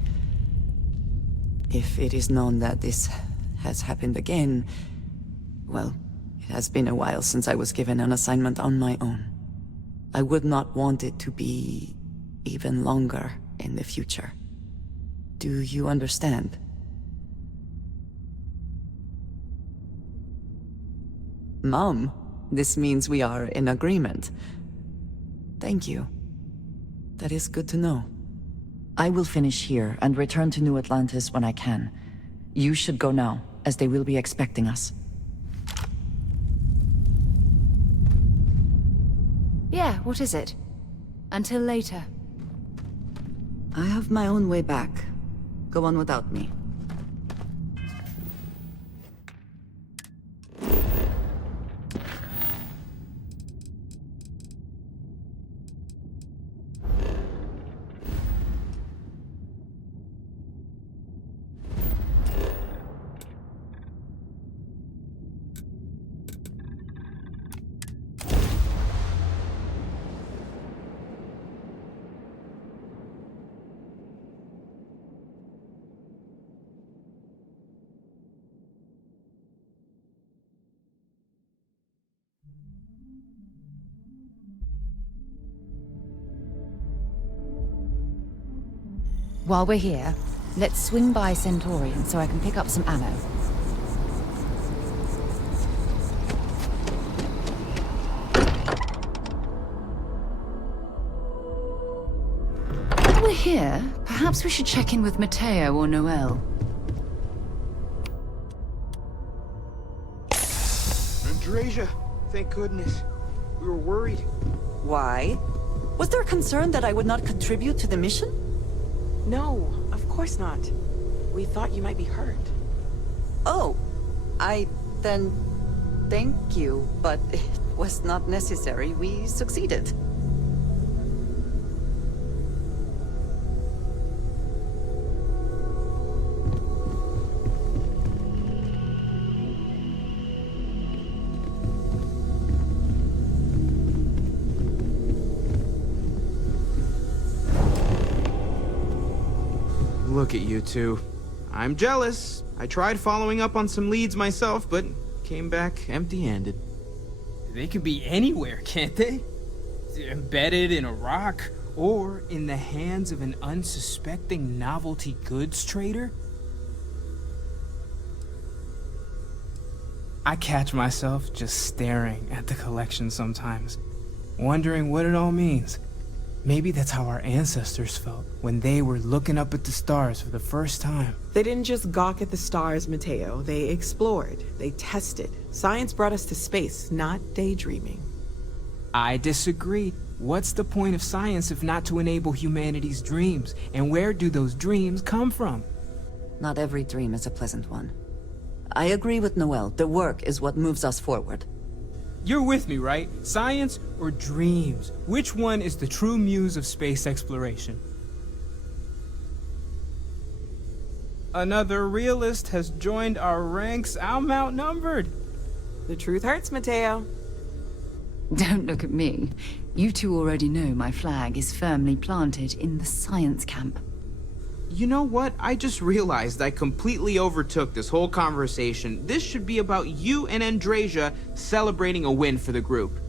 If it is known that this has happened again, well, it has been a while since I was given an assignment on my own. I would not want it to be even longer in the future. Do you understand? Mom, this means we are in agreement. Thank you. That is good to know. I will finish here and return to New Atlantis when I can. You should go now, as they will be expecting us. Yeah, what is it? Until later. I have my own way back. Go on without me. While we're here, let's swing by Centaurian so I can pick up some ammo. While we're here, perhaps we should check in with Matteo or Noel. Andreja, thank goodness. We were worried. Why? Was there a concern that I would not contribute to the mission? No, of course not. We thought you might be hurt. Oh, then thank you, but was not necessary, we succeeded. Look at you two. I'm jealous. I tried following up on some leads myself, but came back empty-handed. They could be anywhere, can't they? Embedded in a rock, or in the hands of an unsuspecting novelty goods trader? I catch myself just staring at the collection sometimes, wondering what it all means. Maybe that's how our ancestors felt when they were looking up at the stars for the first time. They didn't just gawk at the stars, Mateo. They explored. They tested. Science brought us to space, not daydreaming. I disagree. What's the point of science if not to enable humanity's dreams? And where do those dreams come from? Not every dream is a pleasant one. I agree with Noel. The work is what moves us forward. You're with me, right? Science or dreams? Which one is the true muse of space exploration? Another realist has joined our ranks. I'm outnumbered. The truth hurts, Mateo. Don't look at me. You two already know my flag is firmly planted in the science camp. You know what? I just realized I completely overtook this whole conversation. This should be about you and Andreja celebrating a win for the group.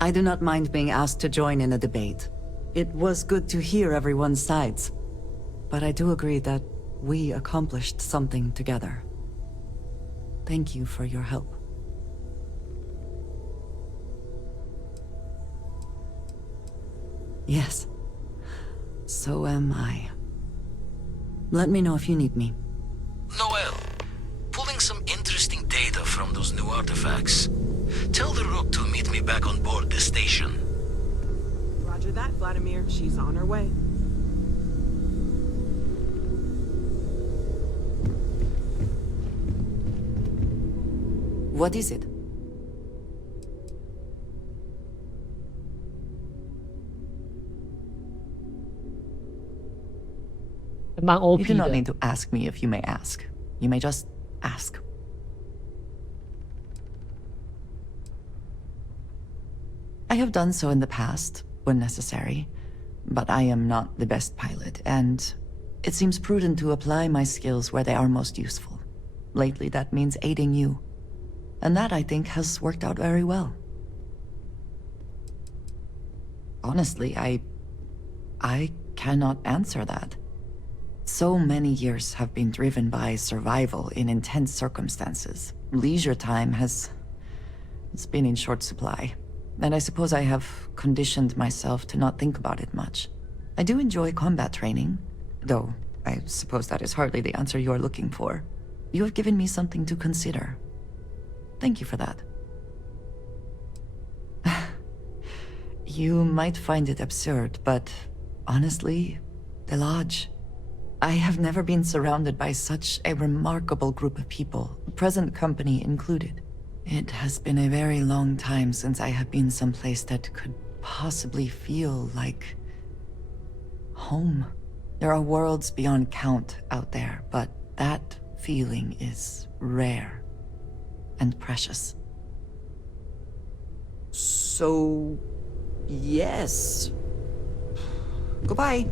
I do not mind being asked to join in a debate. It was good to hear everyone's sides. But I do agree that we accomplished something together. Thank you for your help. Yes. So am I. Let me know if you need me. Noel, pulling some interesting data from those new artifacts. Tell the Rook to meet me back on board the station. Roger that, Vladimir. She's on her way. What is it? You do not need to ask me if you may ask. You may just ask. I have done so in the past, when necessary, but I am not the best pilot, and it seems prudent to apply my skills where they are most useful. Lately, that means aiding you. And that, I think, has worked out very well. Honestly, I cannot answer that. So many years have been driven by survival in intense circumstances. Leisure time it's been in short supply. And I suppose I have conditioned myself to not think about it much. I do enjoy combat training, though I suppose that is hardly the answer you are looking for. You have given me something to consider. Thank you for that. You might find it absurd, but honestly, the Lodge... I have never been surrounded by such a remarkable group of people, present company included. It has been a very long time since I have been someplace that could possibly feel like home. There are worlds beyond count out there, but that feeling is rare and precious. So, yes. Goodbye.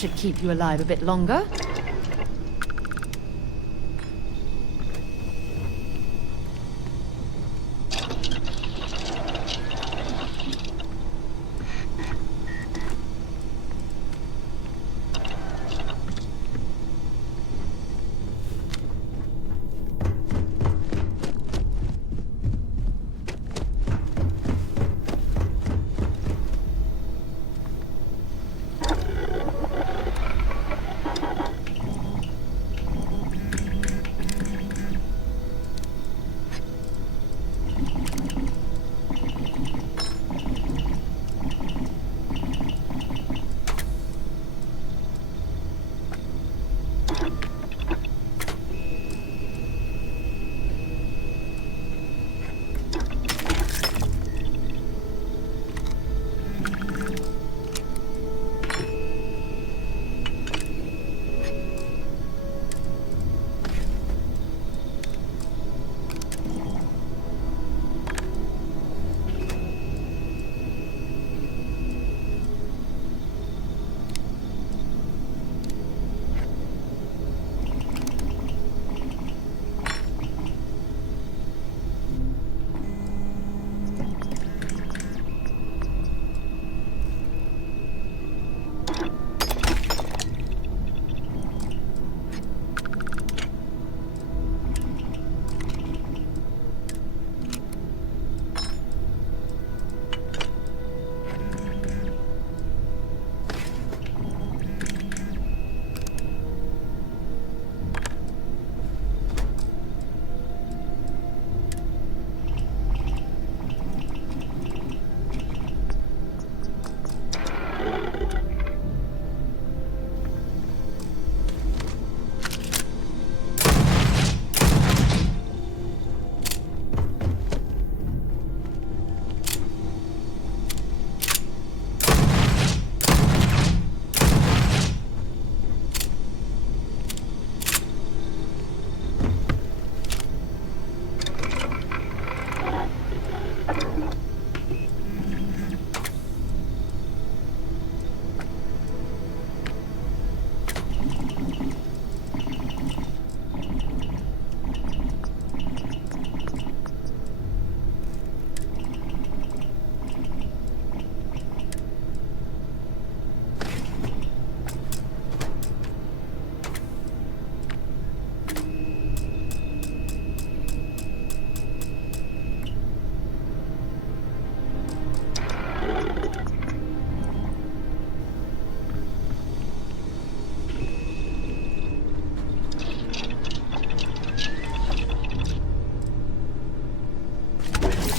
should keep you alive a bit longer.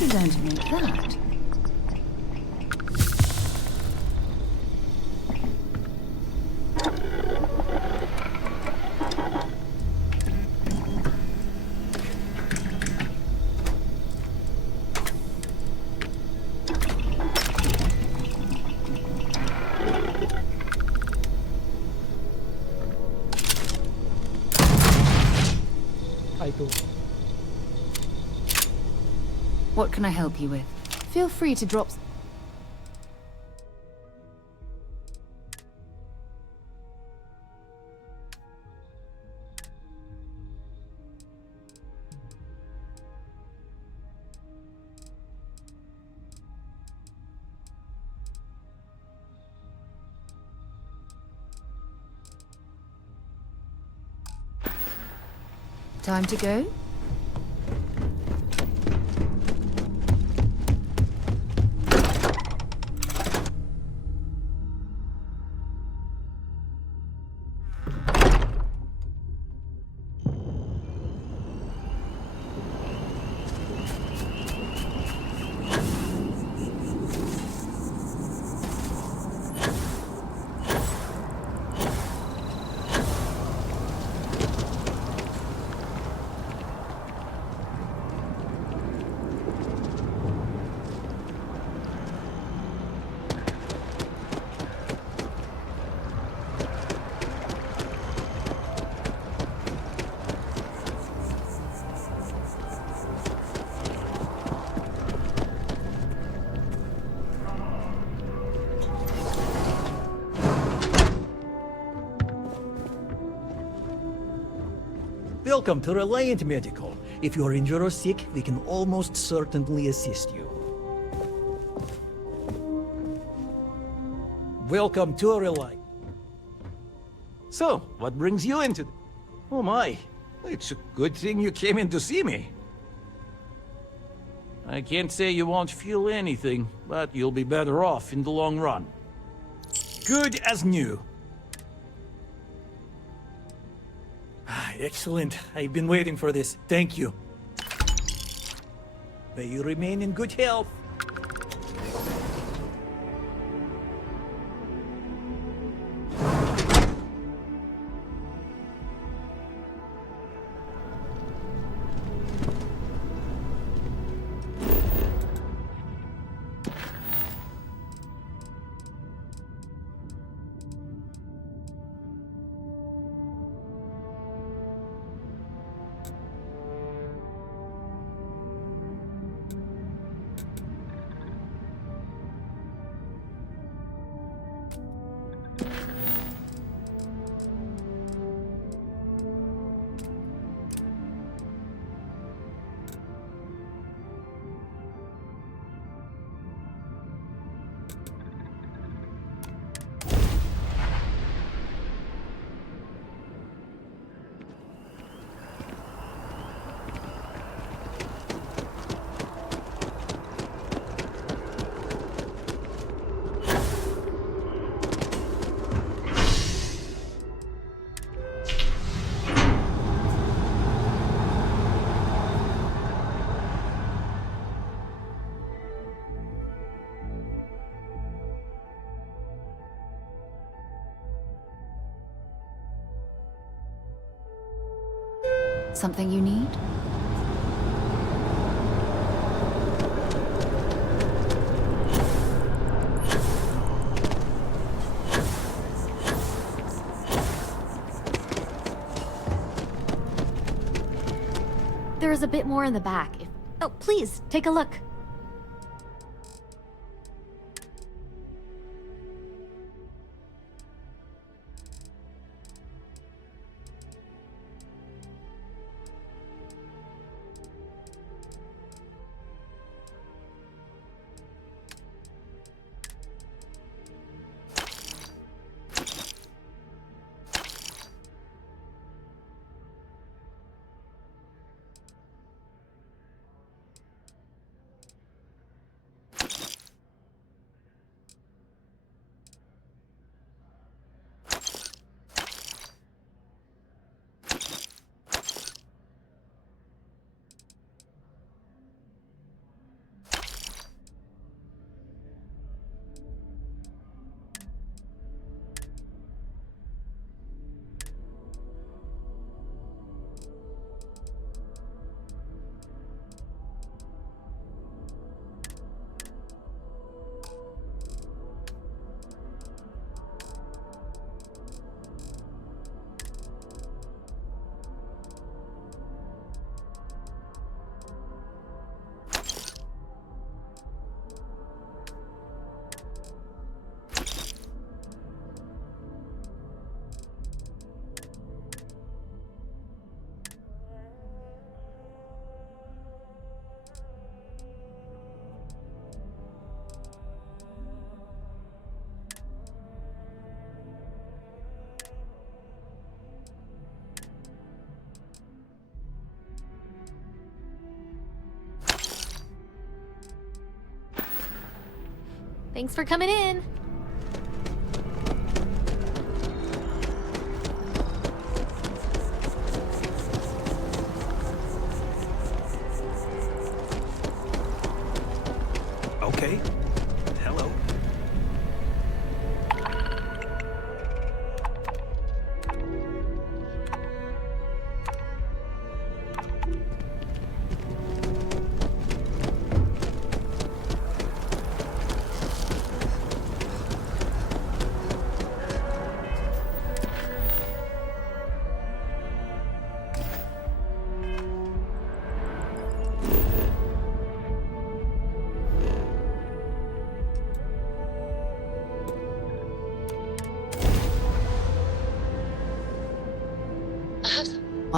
You're going to make that. What can I help you with? Feel free to drop... Time to go? Welcome to Reliant Medical. If you're injured or sick, we can almost certainly assist you. Welcome to Reliant. So, what brings you into... Oh my, it's a good thing you came in to see me. I can't say you won't feel anything, but you'll be better off in the long run. Good as new. Excellent. I've been waiting for this. Thank you. May you remain in good health. Something you need? There is a bit more in the back. Oh, please, take a look. Thanks for coming in. Okay. Hello.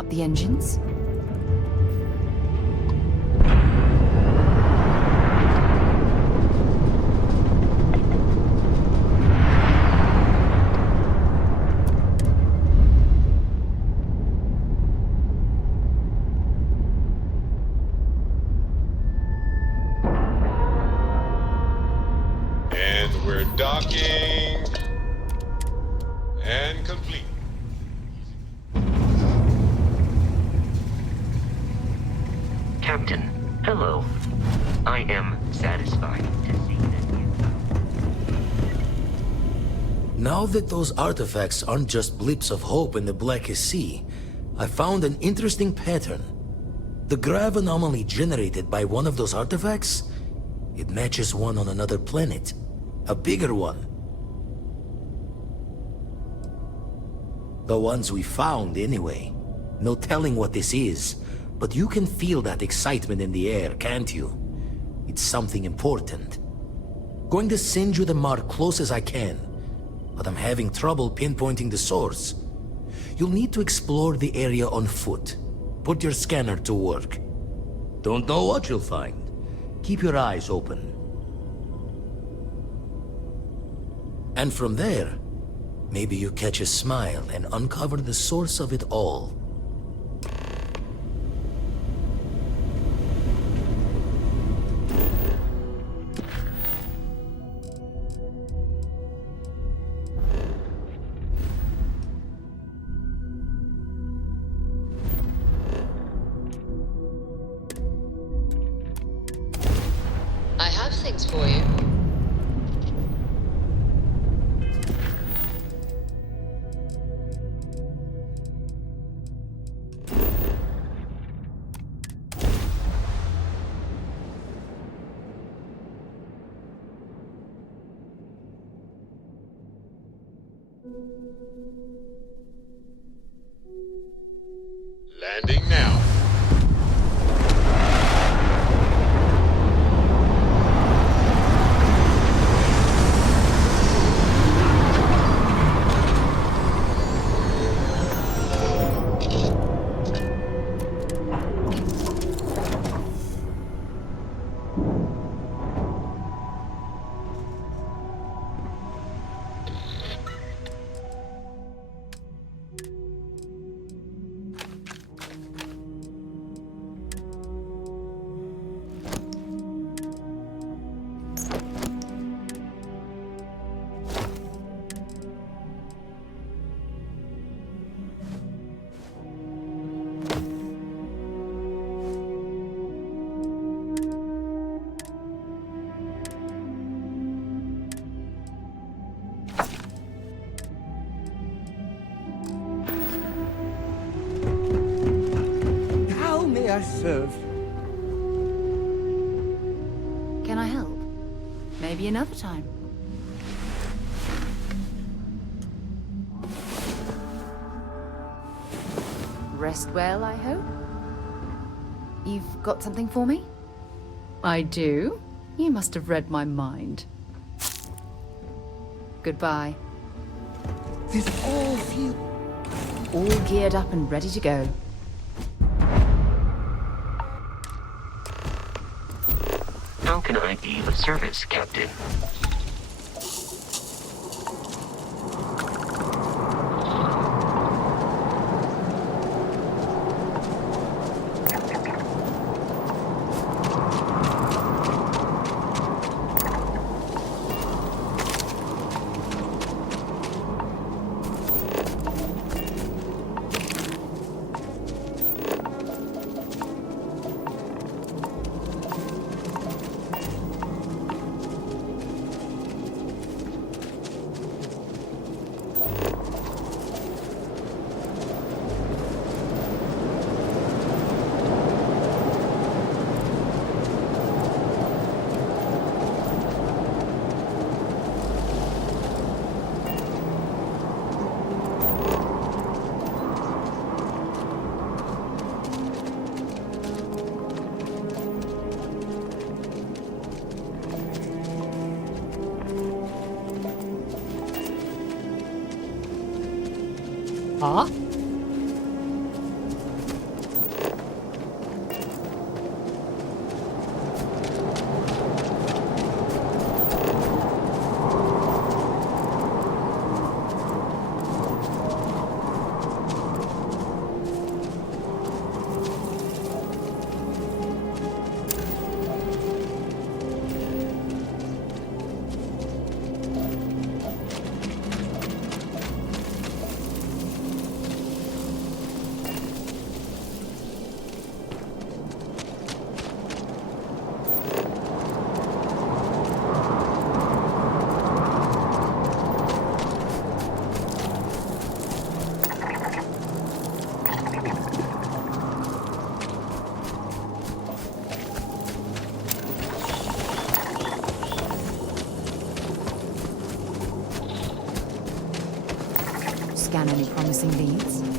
start the engines? And we're docking. And complete. Captain, hello. I am satisfied to see that you... Now that those artifacts aren't just blips of hope in the Blackest Sea, I found an interesting pattern. The grav anomaly generated by one of those artifacts, it matches one on another planet. A bigger one. The ones we found, anyway. No telling what this is, but you can feel that excitement in the air, can't you? It's something important. Going to send you the mark close as I can, but I'm having trouble pinpointing the source. You'll need to explore the area on foot. Put your scanner to work. Don't know what you'll find. Keep your eyes open. And from there, maybe you catch a smile and uncover the source of it all. I have things for you. Landing now. How may I serve? Can I help? Maybe another time. Rest well, I hope? You've got something for me? I do? You must have read my mind. Goodbye. This all feels... All geared up and ready to go. How can I be of service, Captain? Huh? scan any promising leads?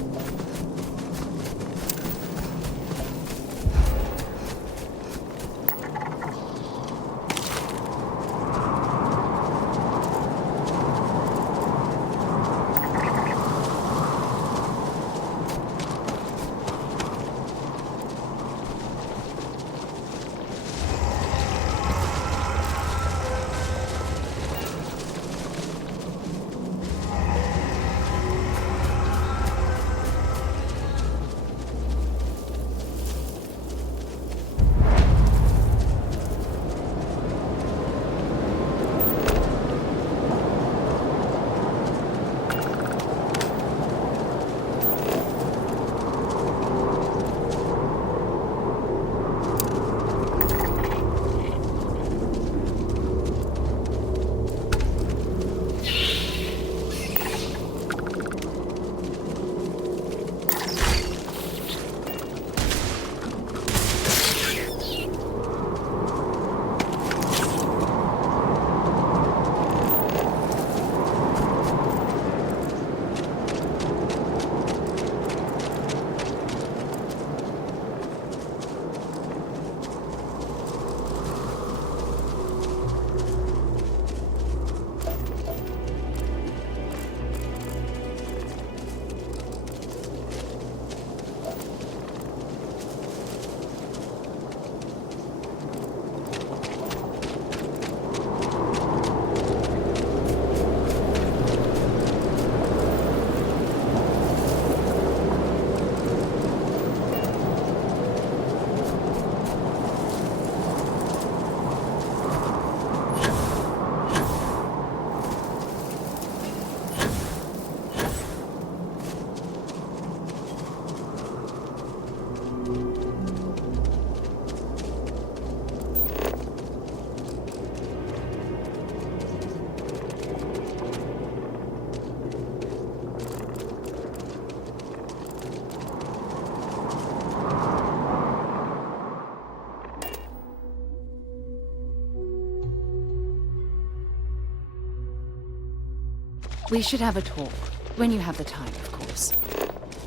We should have a talk. When you have the time, of course.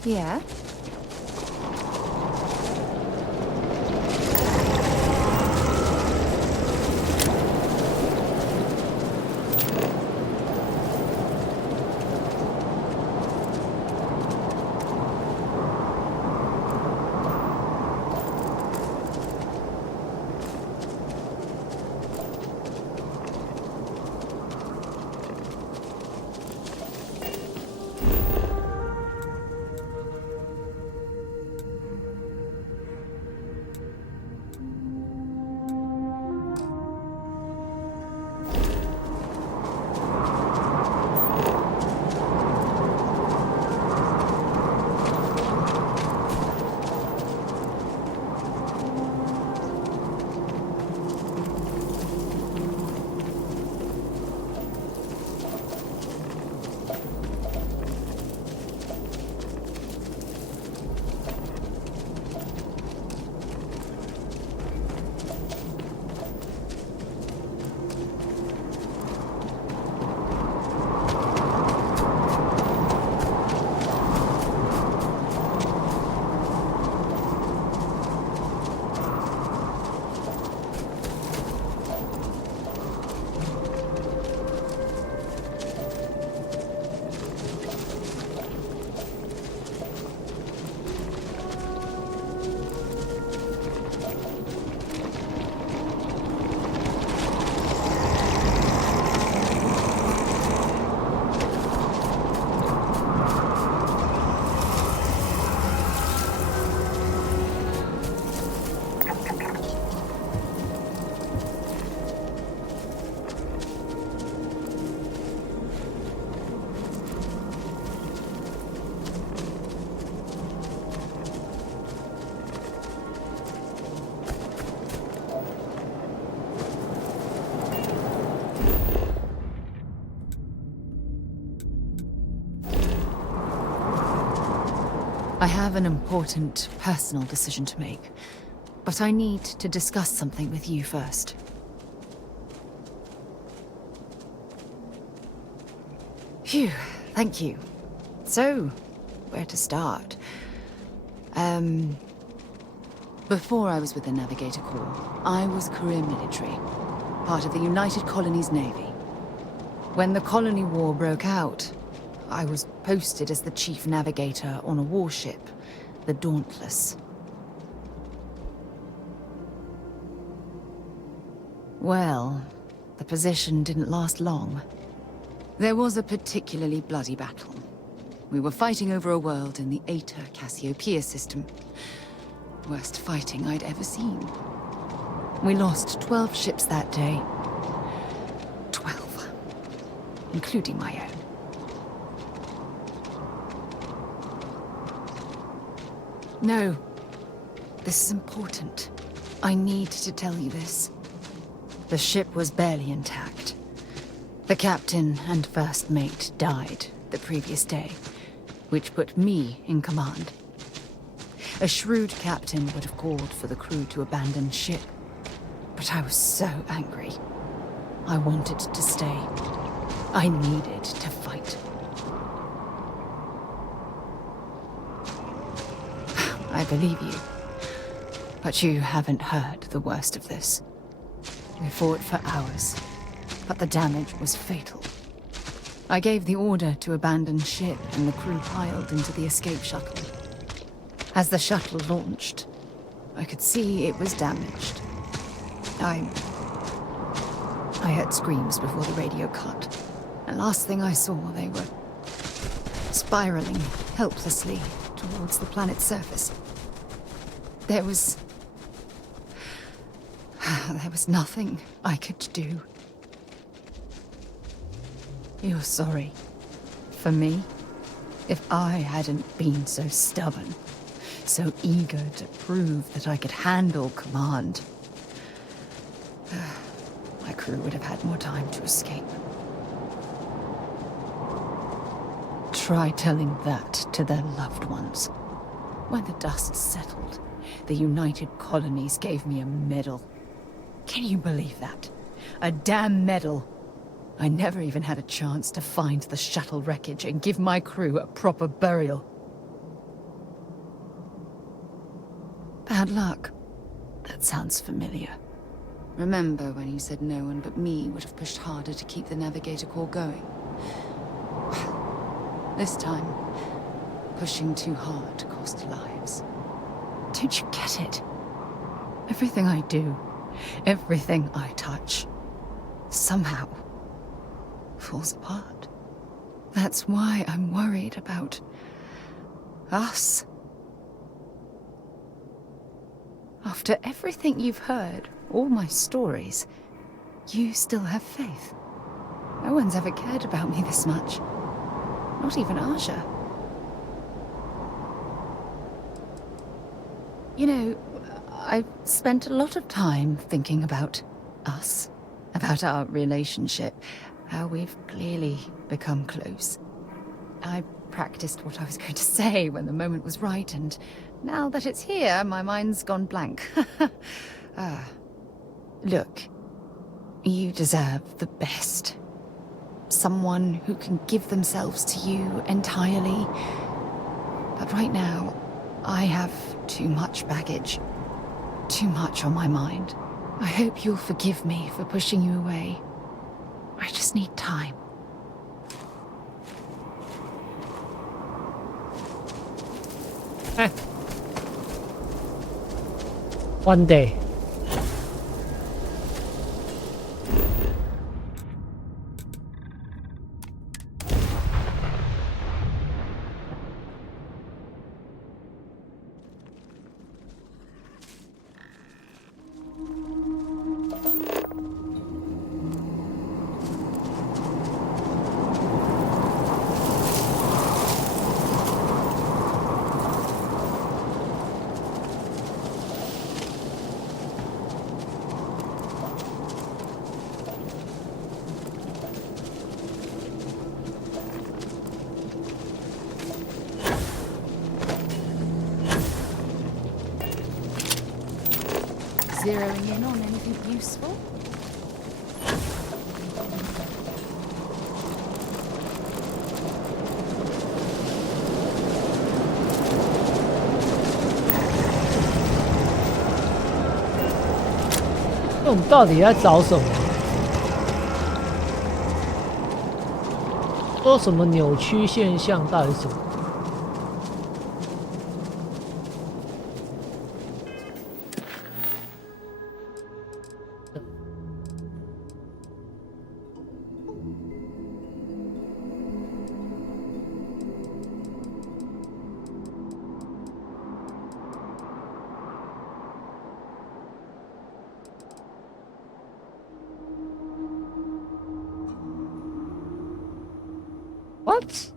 Yeah? I have an important personal decision to make, but I need to discuss something with you first. Phew, thank you. So, where to start? Before I was with the Navigator Corps, I was career military, part of the United Colonies Navy. When the Colony War broke out, I was posted as the chief navigator on a warship, the Dauntless. Well, the position didn't last long. There was a particularly bloody battle. We were fighting over a world in the Eta Cassiopeia system. Worst fighting I'd ever seen. We lost 12 ships that day. 12. Including my own. No. This is important. I need to tell you this. The ship was barely intact. The captain and first mate died the previous day, which put me in command. A shrewd captain would have called for the crew to abandon ship, but I was so angry. I wanted to stay. I needed to fight. I believe you, but you haven't heard the worst of this. We fought for hours, but the damage was fatal. I gave the order to abandon ship and the crew piled into the escape shuttle. As the shuttle launched, I could see it was damaged. I heard screams before the radio cut. And last thing I saw, they were spiraling helplessly towards the planet's surface. There was nothing I could do. You're sorry. For me, if I hadn't been so stubborn, so eager to prove that I could handle command, my crew would have had more time to escape. Try telling that to their loved ones. When the dust settled, the United Colonies gave me a medal. Can you believe that? A damn medal. I never even had a chance to find the shuttle wreckage and give my crew a proper burial. Bad luck. That sounds familiar. Remember when you said no one but me would have pushed harder to keep the Navigator Corps going? Well, this time, pushing too hard cost lives. Don't you get it? Everything I do, everything I touch, somehow falls apart. That's why I'm worried about us. After everything you've heard, all my stories, you still have faith. No one's ever cared about me this much. Not even Aja. You know, I've spent a lot of time thinking about us, about our relationship, how we've clearly become close. I practiced what I was going to say when the moment was right, and now that it's here, my mind's gone blank. Look, you deserve the best. Someone who can give themselves to you entirely. But right now, I have too much baggage. Too much on my mind. I hope you'll forgive me for pushing you away. I just need time. One day. Zeroing in on anything useful? 我们到底在找什么？说什么扭曲现象？到底是什么？What?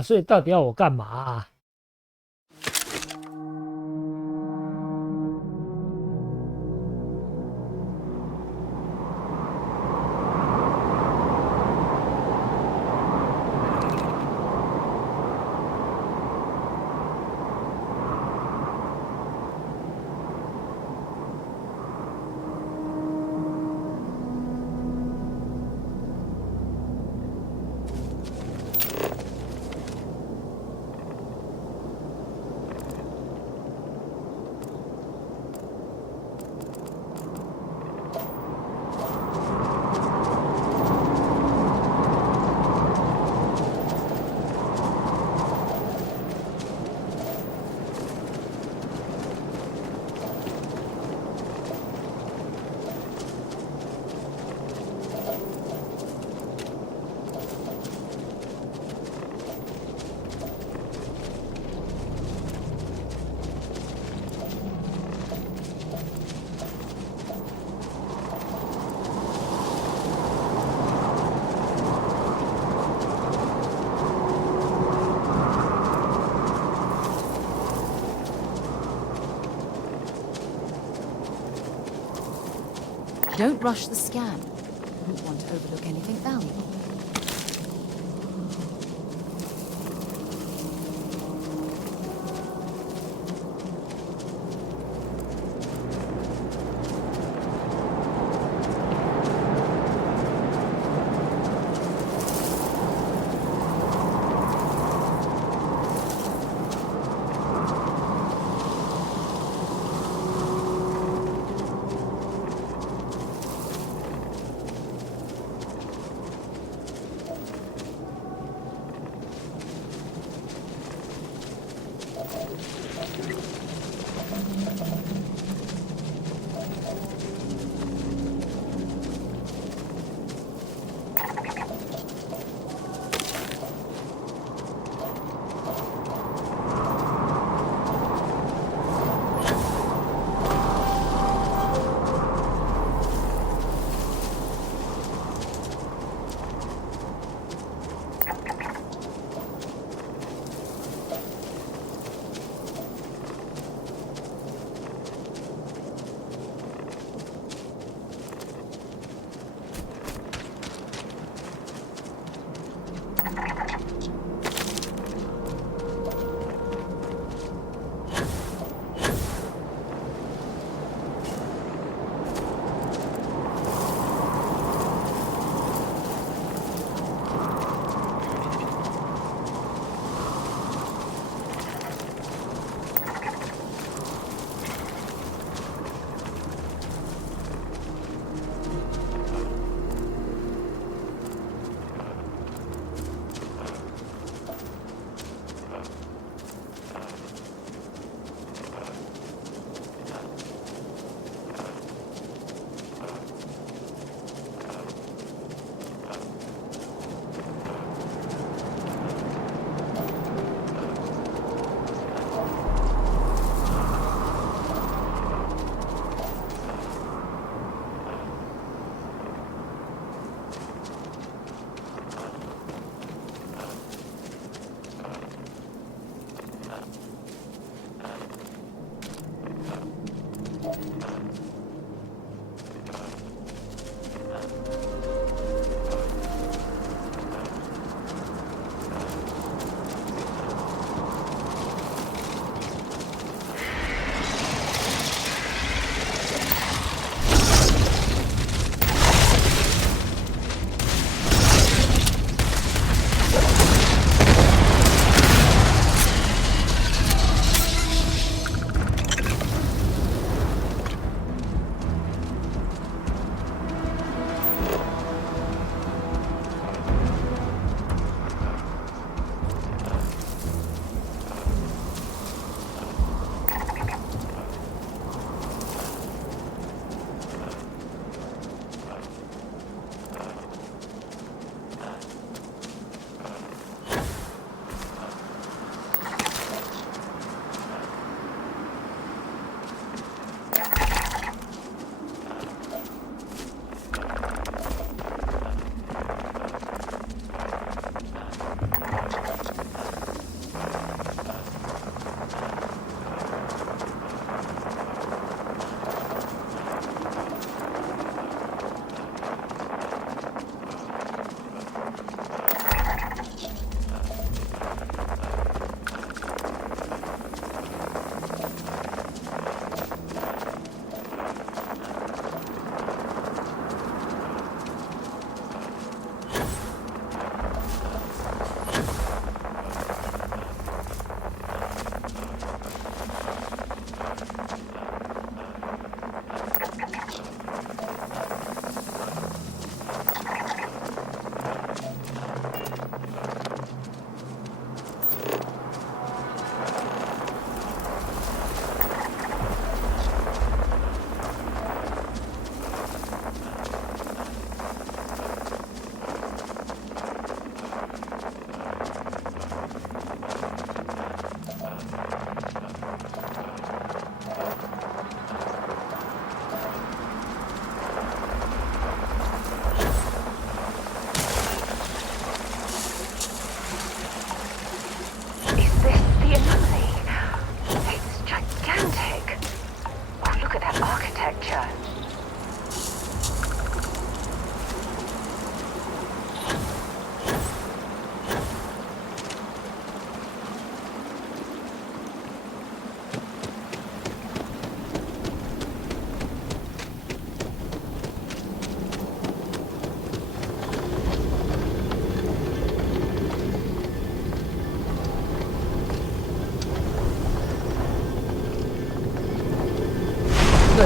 所以到底要我干嘛啊？Don't rush the scan. Wouldn't want to overlook anything valuable.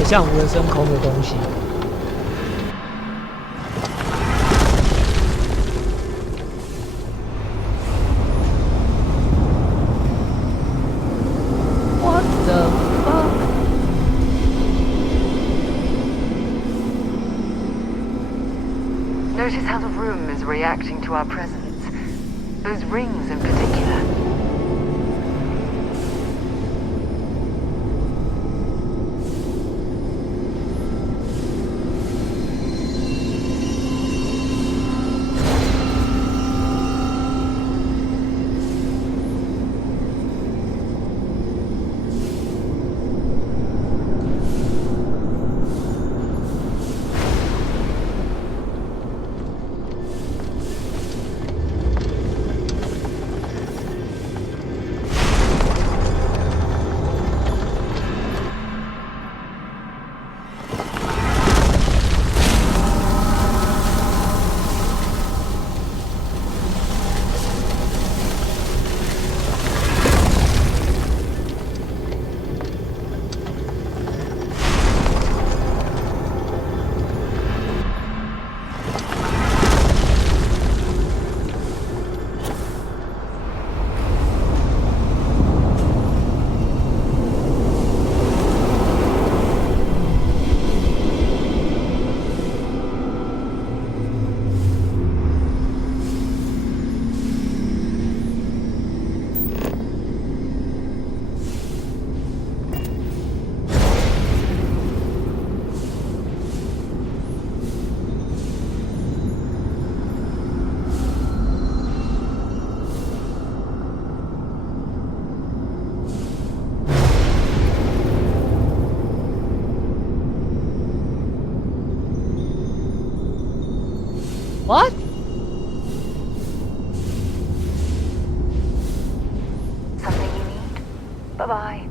很像无人升空的东西。What the fuck? Notice how the room is reacting to our presence. Those rings in particular. What? Something you need? Bye-bye.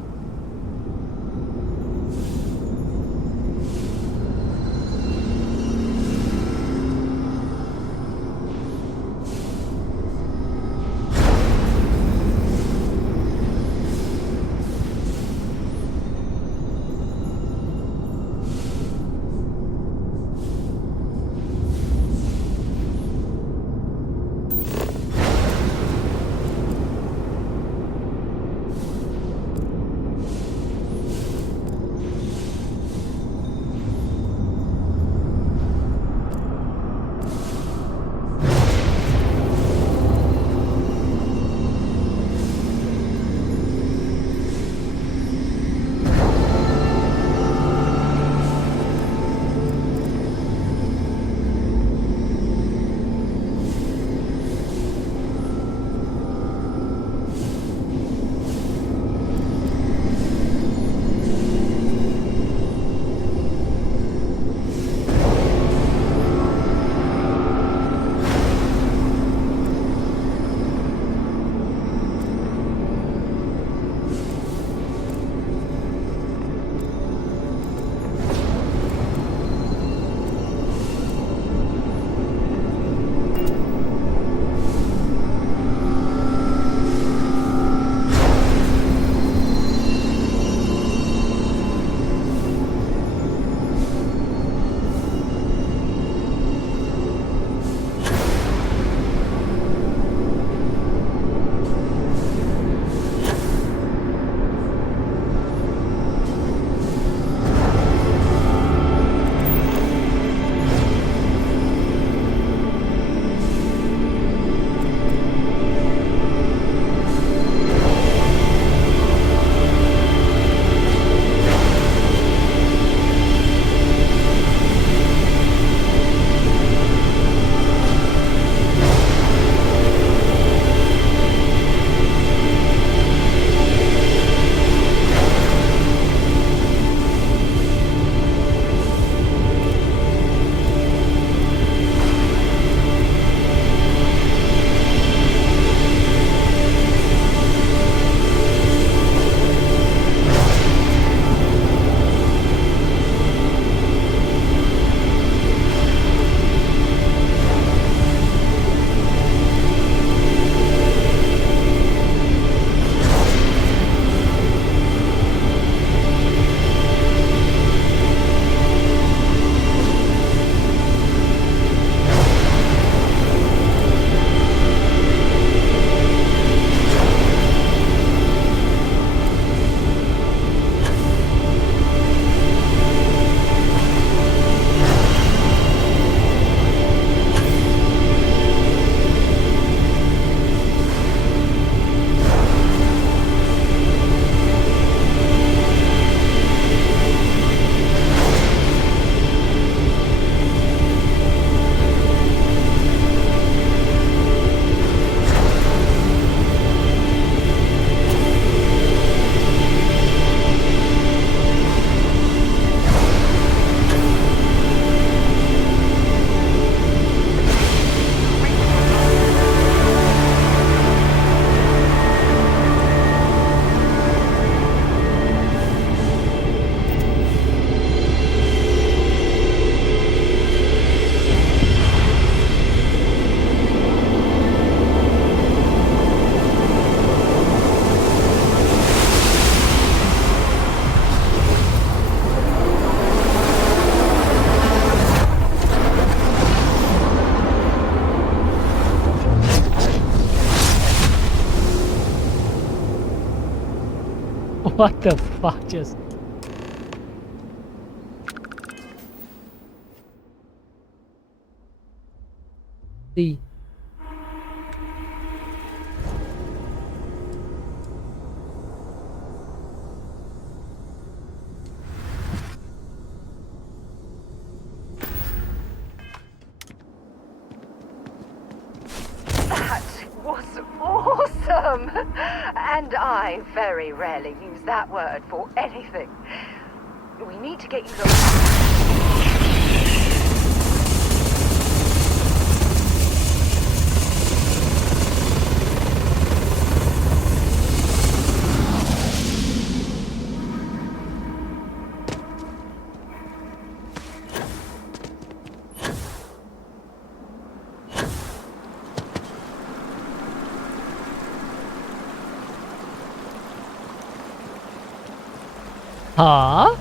What the fuck just... The... That was awesome! And I very rarely use that word for anything. We need to get you the... Huh?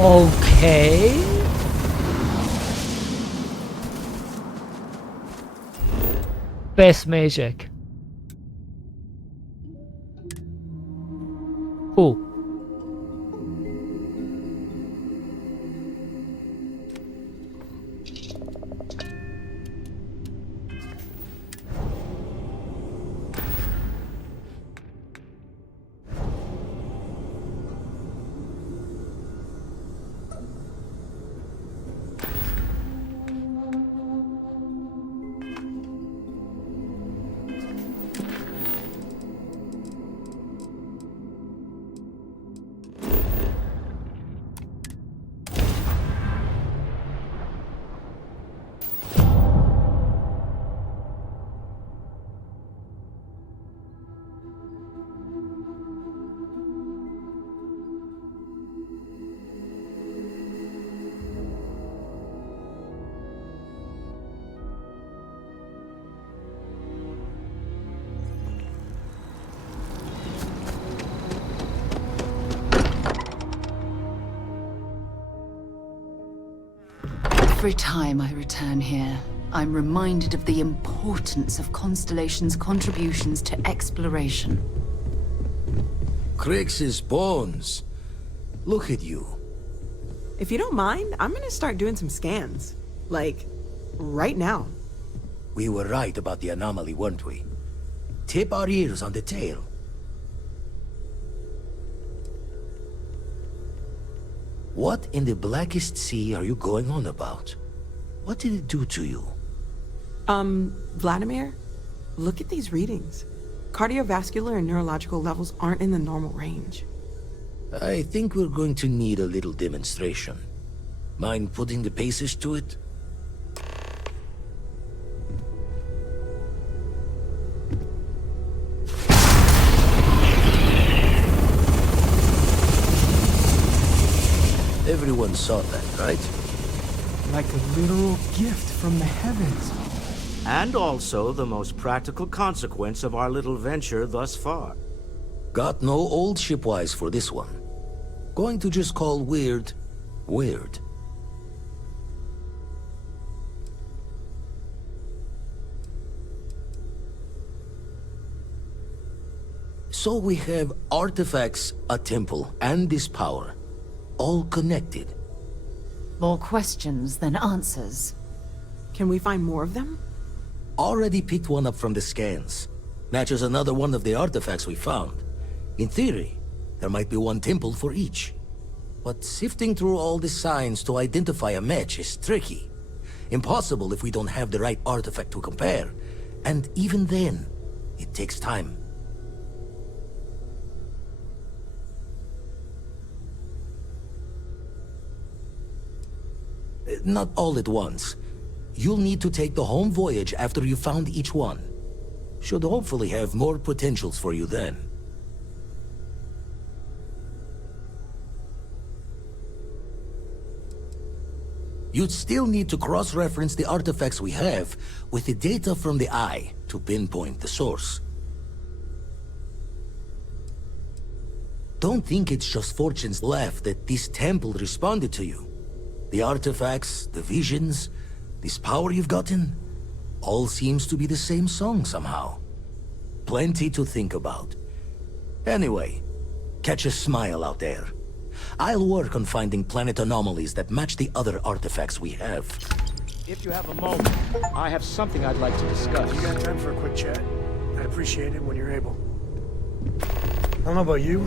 Okay. Best magic. Who? Every time I return here, I'm reminded of the importance of Constellation's contributions to exploration. Crix's bones. Look at you. If you don't mind, I'm gonna start doing some scans. Like, right now. We were right about the anomaly, weren't we? Tip our ears on the tail. What in the blackest sea are you going on about? What did it do to you? Vladimir, look at these readings. Cardiovascular and neurological levels aren't in the normal range. I think we're going to need a little demonstration. Mind putting the paces to it? Everyone saw that, right? Like a literal gift from the heavens. And also the most practical consequence of our little venture thus far. Got no old shipwise for this one. Going to just call weird, weird. So we have artifacts, a temple, and this power. All connected. More questions than answers. Can we find more of them? Already picked one up from the scans. Matches another one of the artifacts we found. In theory, There might be one temple for each. But sifting through all the signs to identify a match is tricky. Impossible if we don't have the right artifact to compare. And even then, it takes time. Not all at once. You'll need to take the home voyage after you've found each one. Should hopefully have more potentials for you then. You'd still need to cross-reference the artifacts we have with the data from the Eye to pinpoint the source. Don't think it's just Fortune's laugh that this temple responded to you. The artifacts, the visions, this power you've gotten, all seems to be the same song somehow. Plenty to think about. Anyway, catch a smile out there. I'll work on finding planet anomalies that match the other artifacts we have. If you have a moment, I have something I'd like to discuss. You got time for a quick chat? I'd appreciate it when you're able. I don't know about you,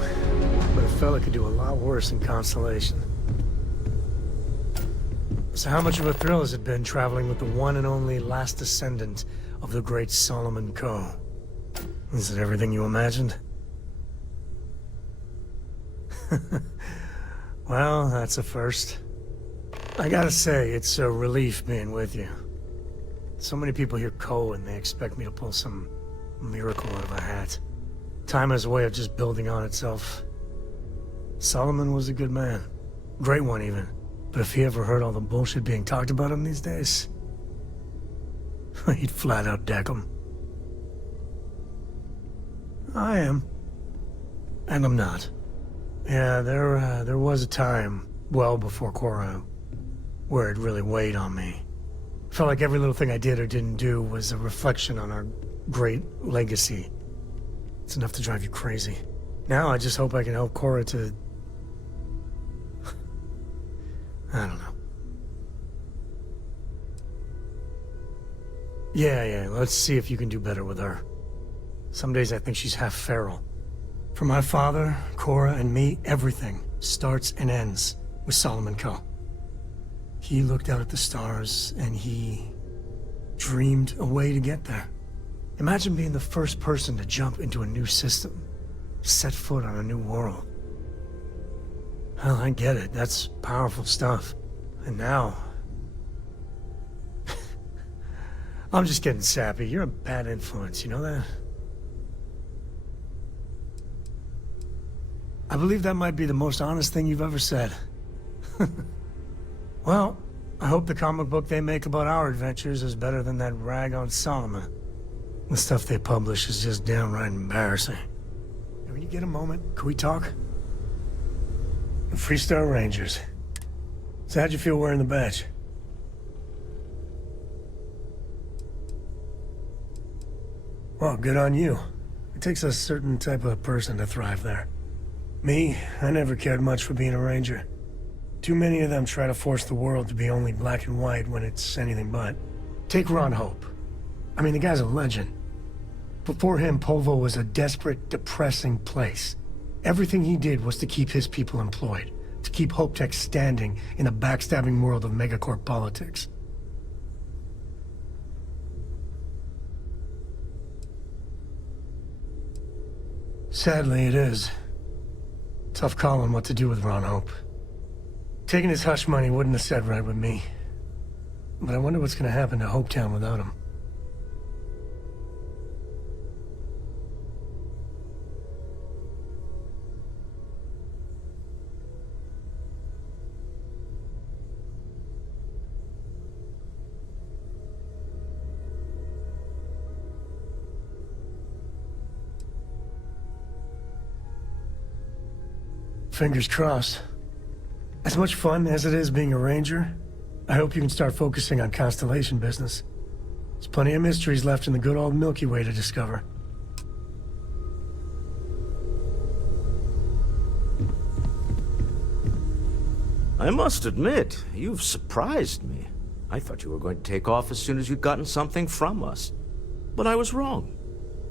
but a fella could do a lot worse in Constellation. So how much of a thrill has it been traveling with the one and only last descendant of the great Solomon Coe? Is it everything you imagined? Well, that's a first. I gotta say, it's a relief being with you. So many people hear Coe and they expect me to pull some miracle out of a hat. Time has a way of just building on itself. Solomon was a good man. Great one, even. But if he ever heard all the bullshit being talked about him these days, he'd flat out deck him. I am. And I'm not. Yeah, there was a time, well before Cora, where it really weighed on me. Felt like every little thing I did or didn't do was a reflection on our great legacy. It's enough to drive you crazy. Now I just hope I can help Cora to... I don't know. Yeah, let's see if you can do better with her. Some days I think she's half feral. For my father, Cora, and me, everything starts and ends with Solomon Coe. He looked out at the stars, and he dreamed a way to get there. Imagine being the first person to jump into a new system, set foot on a new world. Well, I get it. That's powerful stuff. And now... I'm just getting sappy. You're a bad influence, you know that? I believe that might be the most honest thing you've ever said. Well, I hope the comic book they make about our adventures is better than that rag on Solomon. The stuff they publish is just downright embarrassing. And when you get a moment, can we talk? The Freestar Rangers. So how'd you feel wearing the badge? Well, good on you. It takes a certain type of person to thrive there. Me, I never cared much for being a ranger. Too many of them try to force the world to be only black and white when it's anything but. Take Ron Hope. I mean, the guy's a legend. Before him, Polvo was a desperate, depressing place. Everything he did was to keep his people employed, to keep Hope Tech standing in a backstabbing world of megacorp politics. Sadly, it is. Tough call on what to do with Ron Hope. Taking his hush money wouldn't have sat right with me. But I wonder what's gonna happen to Hopetown without him. Fingers crossed. As much fun as it is being a ranger, I hope you can start focusing on Constellation business. There's plenty of mysteries left in the good old Milky Way to discover. I must admit, you've surprised me. I thought you were going to take off as soon as you'd gotten something from us. But I was wrong.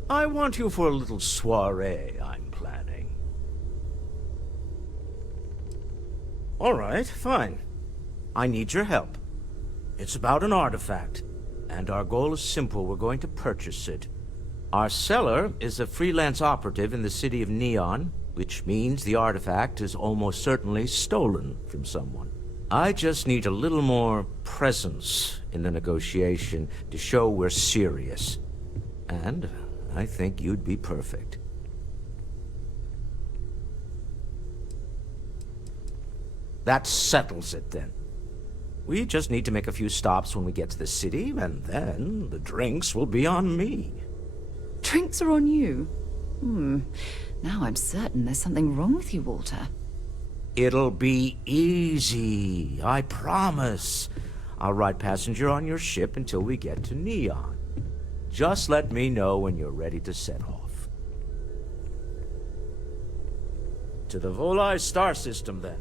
I want you for a little soiree I'm planning. All right, fine. I need your help. It's about an artifact, and our goal is simple. We're going to purchase it. Our seller is a freelance operative in the city of Neon, which means the artifact is almost certainly stolen from someone. I just need a little more presence in the negotiation to show we're serious. And I think you'd be perfect. That settles it then. We just need to make a few stops when we get to the city, and then the drinks will be on me. Drinks are on you? Now I'm certain there's something wrong with you, Walter. It'll be easy, I promise. I'll ride passenger on your ship until we get to Neon. Just let me know when you're ready to set off. To the Volai star system, then.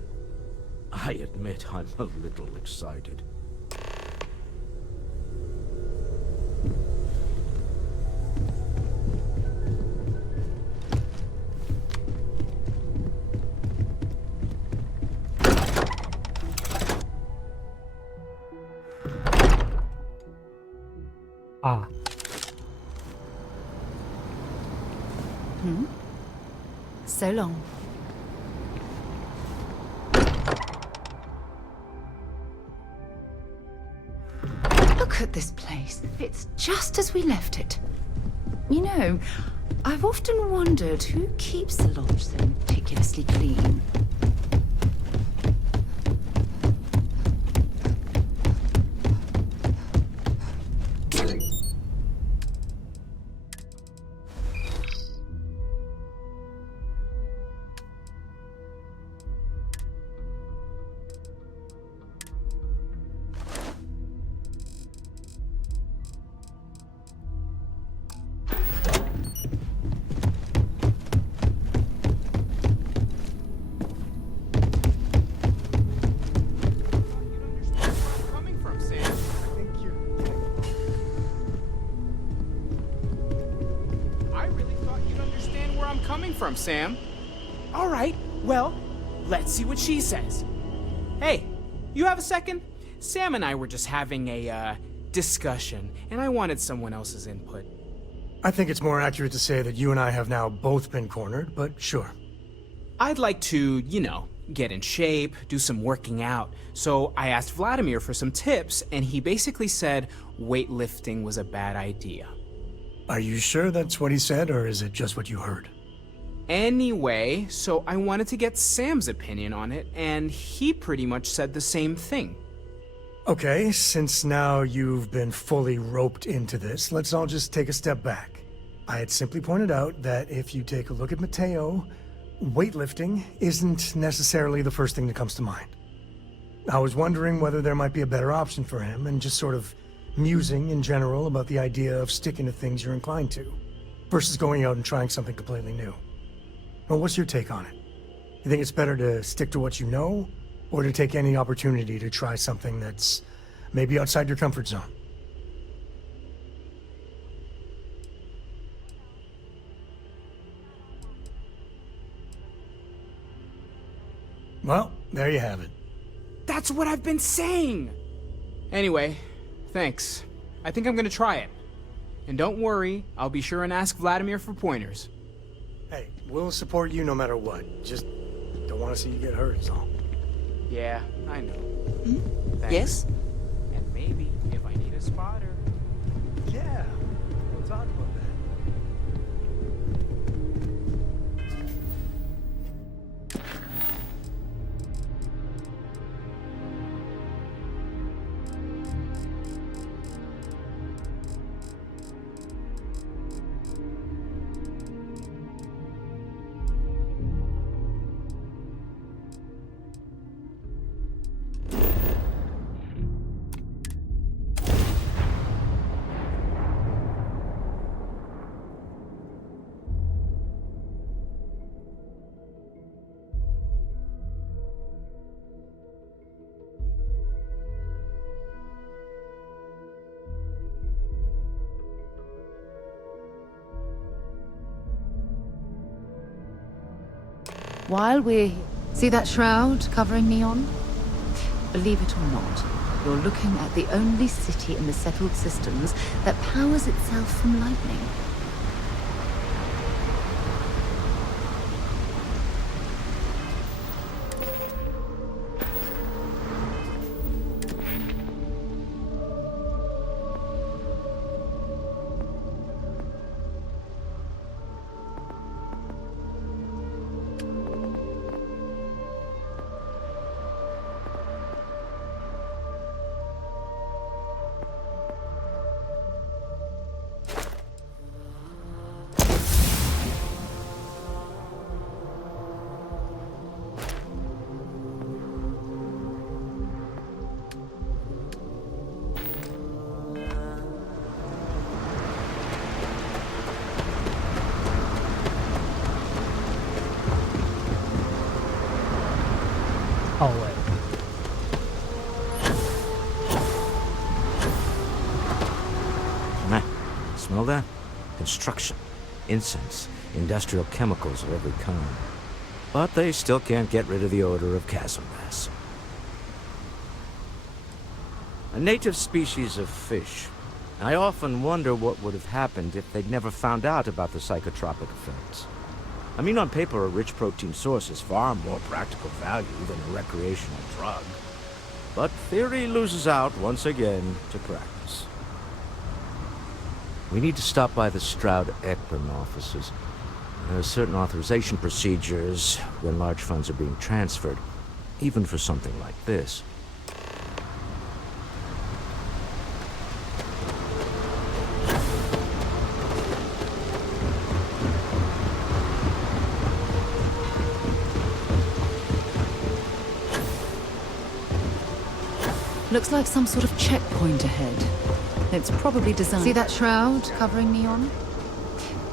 I admit I'm a little excited. Ah. So long. Look at this place. It's just as we left it. You know, I've often wondered who keeps the lodge so meticulously clean. From Sam. All right, well, let's see what she says. Hey, you have a second? Sam and I were just having a discussion, and I wanted someone else's input. I think it's more accurate to say that you and I have now both been cornered, but sure. I'd like to, you know, get in shape, do some working out. So I asked Vladimir for some tips, and he basically said weightlifting was a bad idea. Are you sure that's what he said, or is it just what you heard? Anyway, so I wanted to get Sam's opinion on it, and he pretty much said the same thing. Okay, since now you've been fully roped into this, let's all just take a step back. I had simply pointed out that if you take a look at Mateo, weightlifting isn't necessarily the first thing that comes to mind. I was wondering whether there might be a better option for him, and just sort of musing in general about the idea of sticking to things you're inclined to, versus going out and trying something completely new. Well, what's your take on it? You think it's better to stick to what you know, or to take any opportunity to try something that's maybe outside your comfort zone? Well, there you have it. That's what I've been saying! Anyway, thanks. I think I'm gonna try it. And don't worry, I'll be sure and ask Vladimir for pointers. Hey, we'll support you no matter what. Just don't want to see you get hurt, is all. Yeah, I know. Thanks. Yes? And maybe if I need a spotter. Yeah, we'll talk about that. While we're See that shroud covering Neon? Believe it or not, you're looking at the only city in the settled systems that powers itself from lightning. hallway. Man, smell that? Construction, incense, industrial chemicals of every kind. But they still can't get rid of the odor of chasm gas. A native species of fish. I often wonder what would have happened if they'd never found out about the psychotropic effects. I mean, on paper, a rich protein source is far more practical value than a recreational drug. But theory loses out once again to practice. We need to stop by the Stroud-Ekman offices. There are certain authorization procedures when large funds are being transferred, even for something like this. Looks like some sort of checkpoint ahead. It's probably designed... See that shroud covering Neon?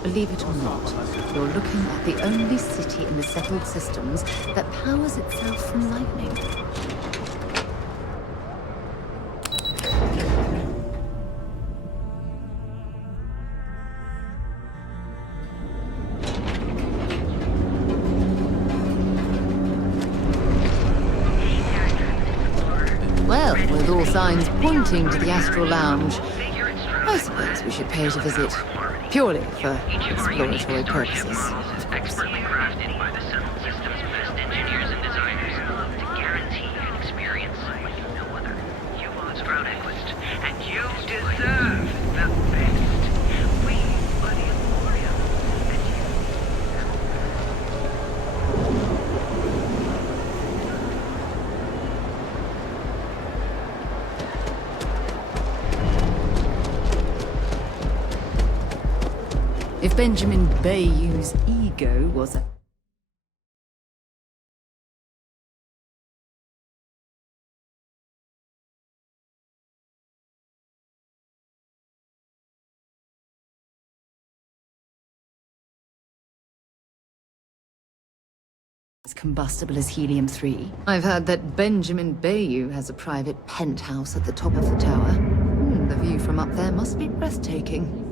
Believe it or not, you're looking at the only city in the settled systems that powers itself from lightning. Well, with all signs pointing to the Astral Lounge, I suppose we should pay it a visit. Purely for exploratory purposes. Expertly crafted by the settled system's best engineers and designers to guarantee an experience like no other. You are Stroud-Ekman, and you deserve the best. We are the Emporium, and If Benjamin Bayou's ego was a... as combustible as helium-3. I've heard that Benjamin Bayou has a private penthouse at the top of the tower. The view from up there must be breathtaking.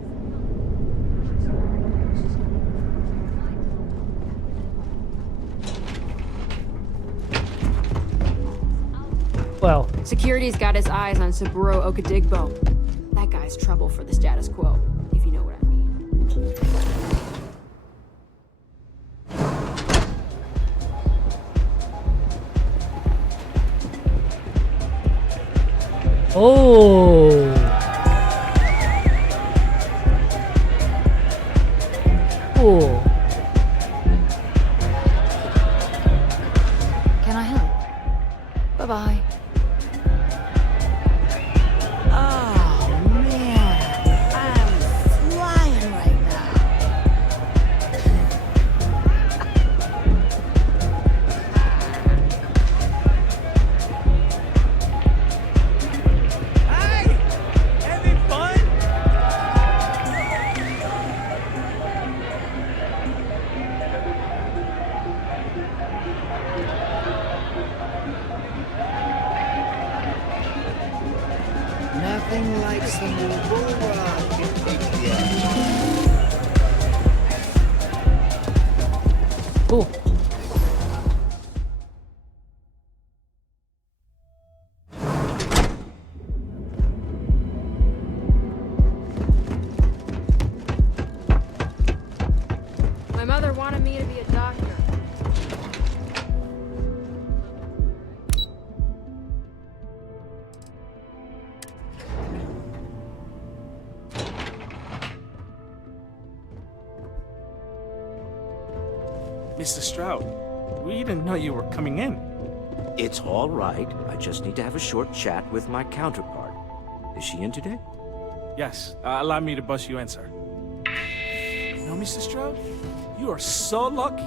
Well, Security's got his eyes on Saburo Okadigbo. That guy's trouble for the status quo, if you know what I mean. oh. Cool. Can I help? Bye-bye. Nothing like some Cool. wanted me to be a doctor. Mr. Stroud, we didn't know you were coming in. It's all right. I just need to have a short chat with my counterpart. Is she in today? Yes, allow me to bust you in, sir. You know, Mr. Stroud, you are so lucky.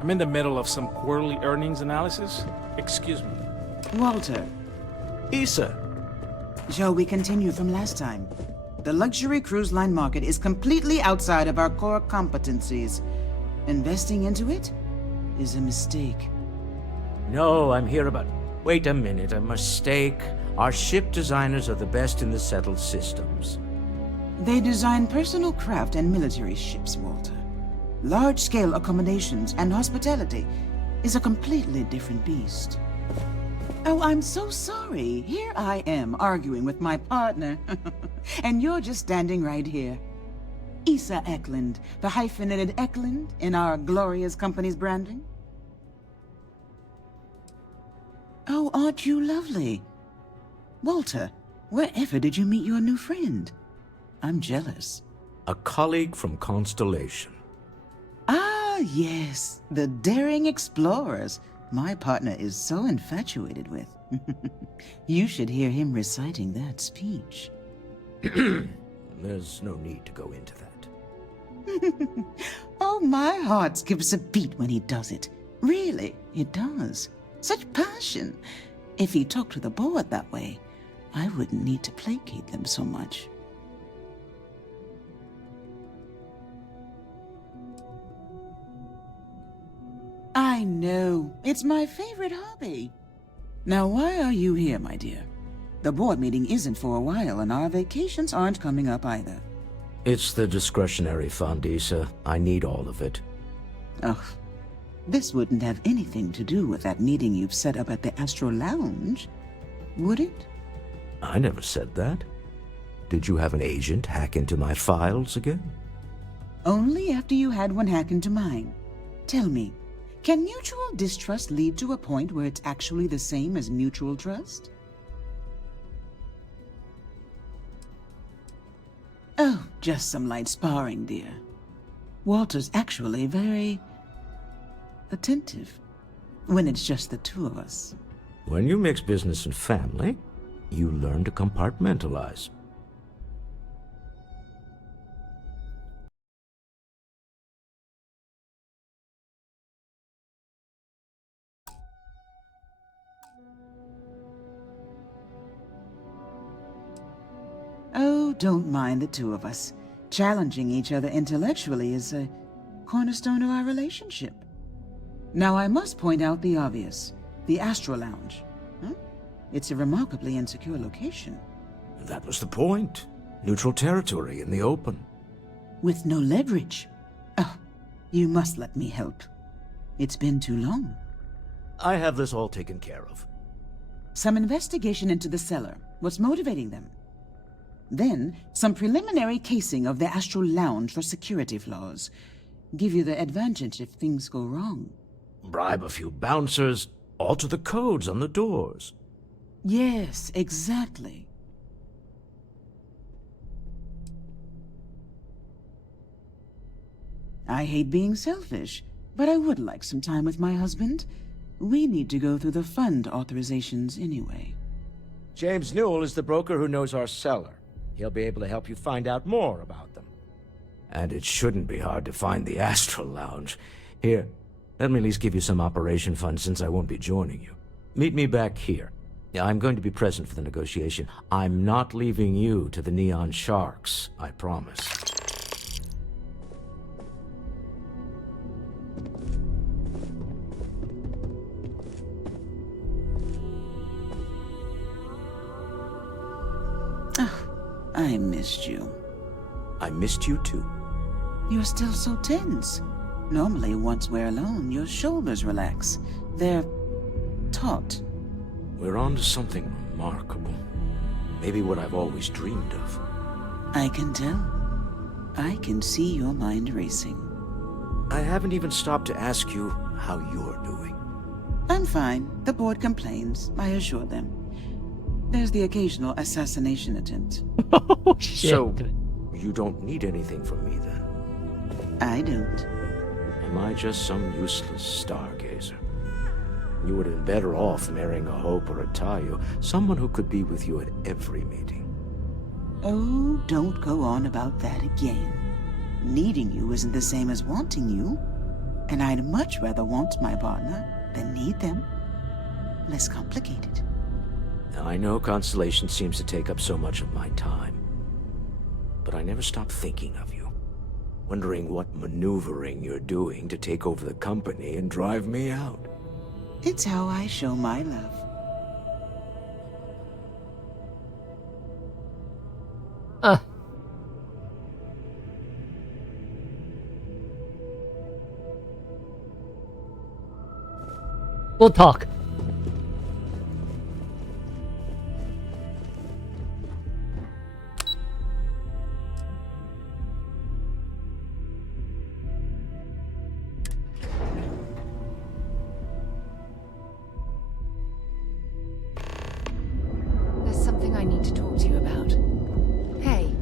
I'm in the middle of some quarterly earnings analysis. Excuse me. Walter. Issa. Shall we continue from last time? The luxury cruise line market is completely outside of our core competencies. Investing into it is a mistake. No, I'm here about... Wait a minute, a mistake? Our ship designers are the best in the settled systems. They design personal craft and military ships, Walter. Large-scale accommodations and hospitality is a completely different beast. Oh, I'm so sorry. Here I am arguing with my partner. And you're just standing right here. Issa Eklund, the hyphenated Eklund in our glorious company's branding. Oh, aren't you lovely? Walter, wherever did you meet your new friend? I'm jealous. A colleague from Constellation. Ah, yes, the daring explorers my partner is so infatuated with. You should hear him reciting that speech. There's no need to go into that. Oh, my heart skips a beat when he does it. Really, it does. Such passion. If he talked to the board that way, I wouldn't need to placate them so much. I know. It's my favorite hobby. Now, why are you here, my dear? The board meeting isn't for a while, and our vacations aren't coming up either. It's the discretionary fund, Issa. I need all of it. Ugh. This wouldn't have anything to do with that meeting you've set up at the Astro Lounge, would it? I never said that. Did you have an agent hack into my files again? Only after you had one hack into mine. Tell me, can mutual distrust lead to a point where it's actually the same as mutual trust? Oh, just some light sparring, dear. Walter's actually very attentive when it's just the two of us. When you mix business and family, you learn to compartmentalize. Oh, don't mind the two of us. Challenging each other intellectually is a cornerstone of our relationship. Now, I must point out the obvious. The Astro Lounge. Huh? It's a remarkably insecure location. That was the point. Neutral territory in the open. With no leverage. Oh, you must let me help. It's been too long. I have this all taken care of. Some investigation into the cellar. What's motivating them? Then, some preliminary casing of the Astro Lounge for security flaws. Give you the advantage if things go wrong. Bribe a few bouncers, alter the codes on the doors. Yes, exactly. I hate being selfish, but I would like some time with my husband. We need to go through the fund authorizations anyway. James Newell is the broker who knows our cellar. He'll be able to help you find out more about them. And it shouldn't be hard to find the Astral Lounge. Here, let me at least give you some operation funds since I won't be joining you. Meet me back here. I'm going to be present for the negotiation. I'm not leaving you to the Neon Sharks, I promise. I missed you. I missed you too. You're still so tense. Normally, once we're alone, your shoulders relax. They're taut. We're on to something remarkable. Maybe what I've always dreamed of. I can tell. I can see your mind racing. I haven't even stopped to ask you how you're doing. I'm fine. The board complains, I assure them. There's the occasional assassination attempt. Oh, shit. So, you don't need anything from me then? I don't. Am I just some useless stargazer? You would have been better off marrying a Hope or a Tayo, someone who could be with you at every meeting. Oh, don't go on about that again. Needing you isn't the same as wanting you. And I'd much rather want my partner than need them. Less complicated. I know Constellation seems to take up so much of my time. But I never stop thinking of you. Wondering what maneuvering you're doing to take over the company and drive me out. It's how I show my love. We'll talk. There's something I need to talk to you about. Hey.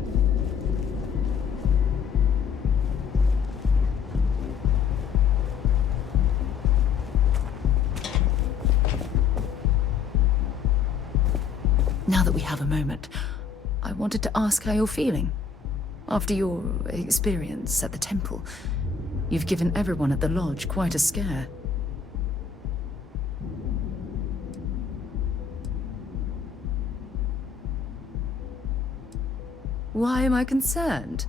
Now that we have a moment, I wanted to ask how you're feeling. After your experience at the temple, you've given everyone at the lodge quite a scare. Why am I concerned?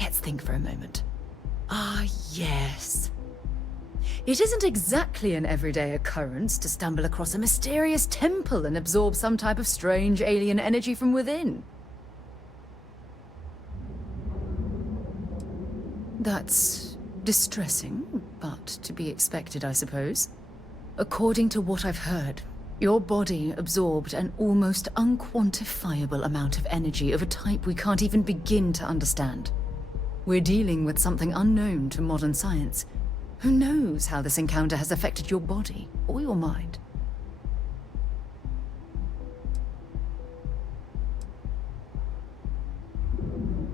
Let's think for a moment. Ah, yes. It isn't exactly an everyday occurrence to stumble across a mysterious temple and absorb some type of strange alien energy from within. That's distressing, but to be expected, I suppose. According to what I've heard, your body absorbed an almost unquantifiable amount of energy of a type we can't even begin to understand. We're dealing with something unknown to modern science. Who knows how this encounter has affected your body or your mind?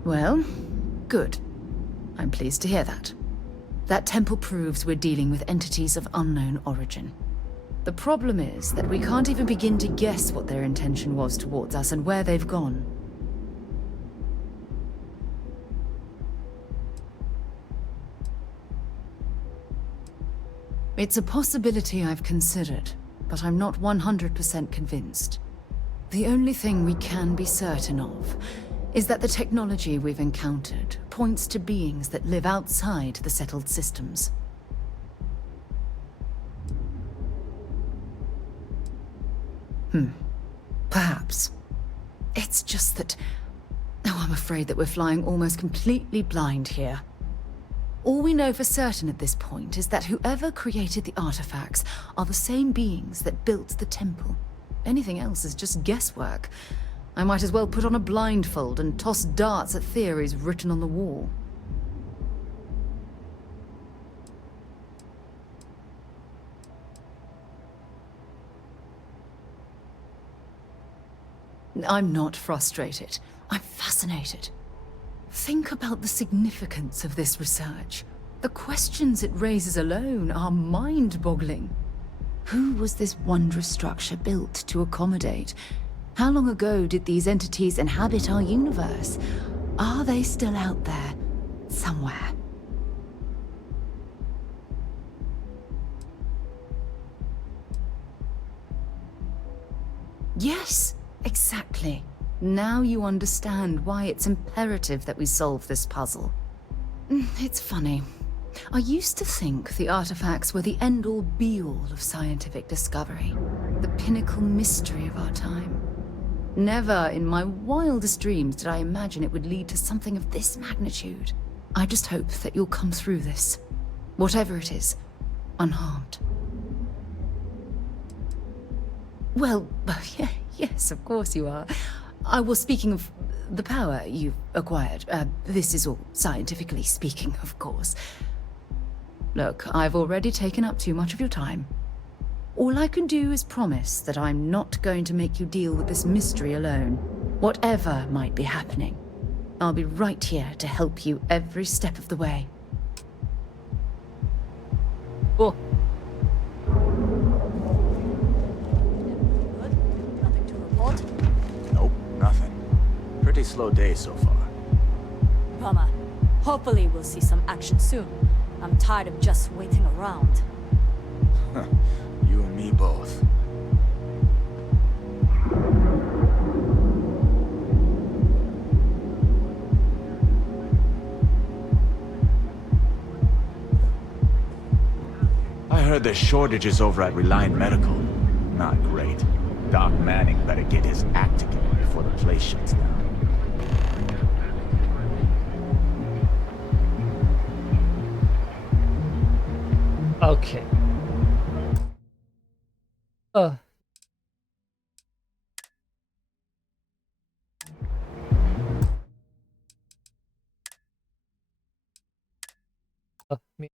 Well, good. I'm pleased to hear that. That temple proves we're dealing with entities of unknown origin. The problem is that we can't even begin to guess what their intention was towards us and where they've gone. It's a possibility I've considered, but I'm not 100% convinced. The only thing we can be certain of is that the technology we've encountered points to beings that live outside the settled systems. Perhaps. It's just that... Oh, I'm afraid that we're flying almost completely blind here. All we know for certain at this point is that whoever created the artifacts are the same beings that built the temple. Anything else is just guesswork. I might as well put on a blindfold and toss darts at theories written on the wall. I'm not frustrated. I'm fascinated. Think about the significance of this research. The questions it raises alone are mind-boggling. Who was this wondrous structure built to accommodate? How long ago did these entities inhabit our universe? Are they still out there, somewhere? Yes, exactly. Now you understand why it's imperative that we solve this puzzle. It's funny. I used to think the artifacts were the end-all be-all of scientific discovery, the pinnacle mystery of our time. Never in my wildest dreams did I imagine it would lead to something of this magnitude. I just hope that you'll come through this, whatever it is, unharmed. Well, yes, of course you are. I was speaking of the power you've acquired. This is all scientifically speaking, of course. Look, I've already taken up too much of your time. All I can do is promise that I'm not going to make you deal with this mystery alone. Whatever might be happening, I'll be right here to help you every step of the way. Oh. Nothing to report? Nope, nothing. Pretty slow day so far. Bummer. Hopefully we'll see some action soon. I'm tired of just waiting around. You and me both. I heard there's shortages over at Reliant Medical. Not great. Doc Manning better get his act together before the place shuts down. Okay. Me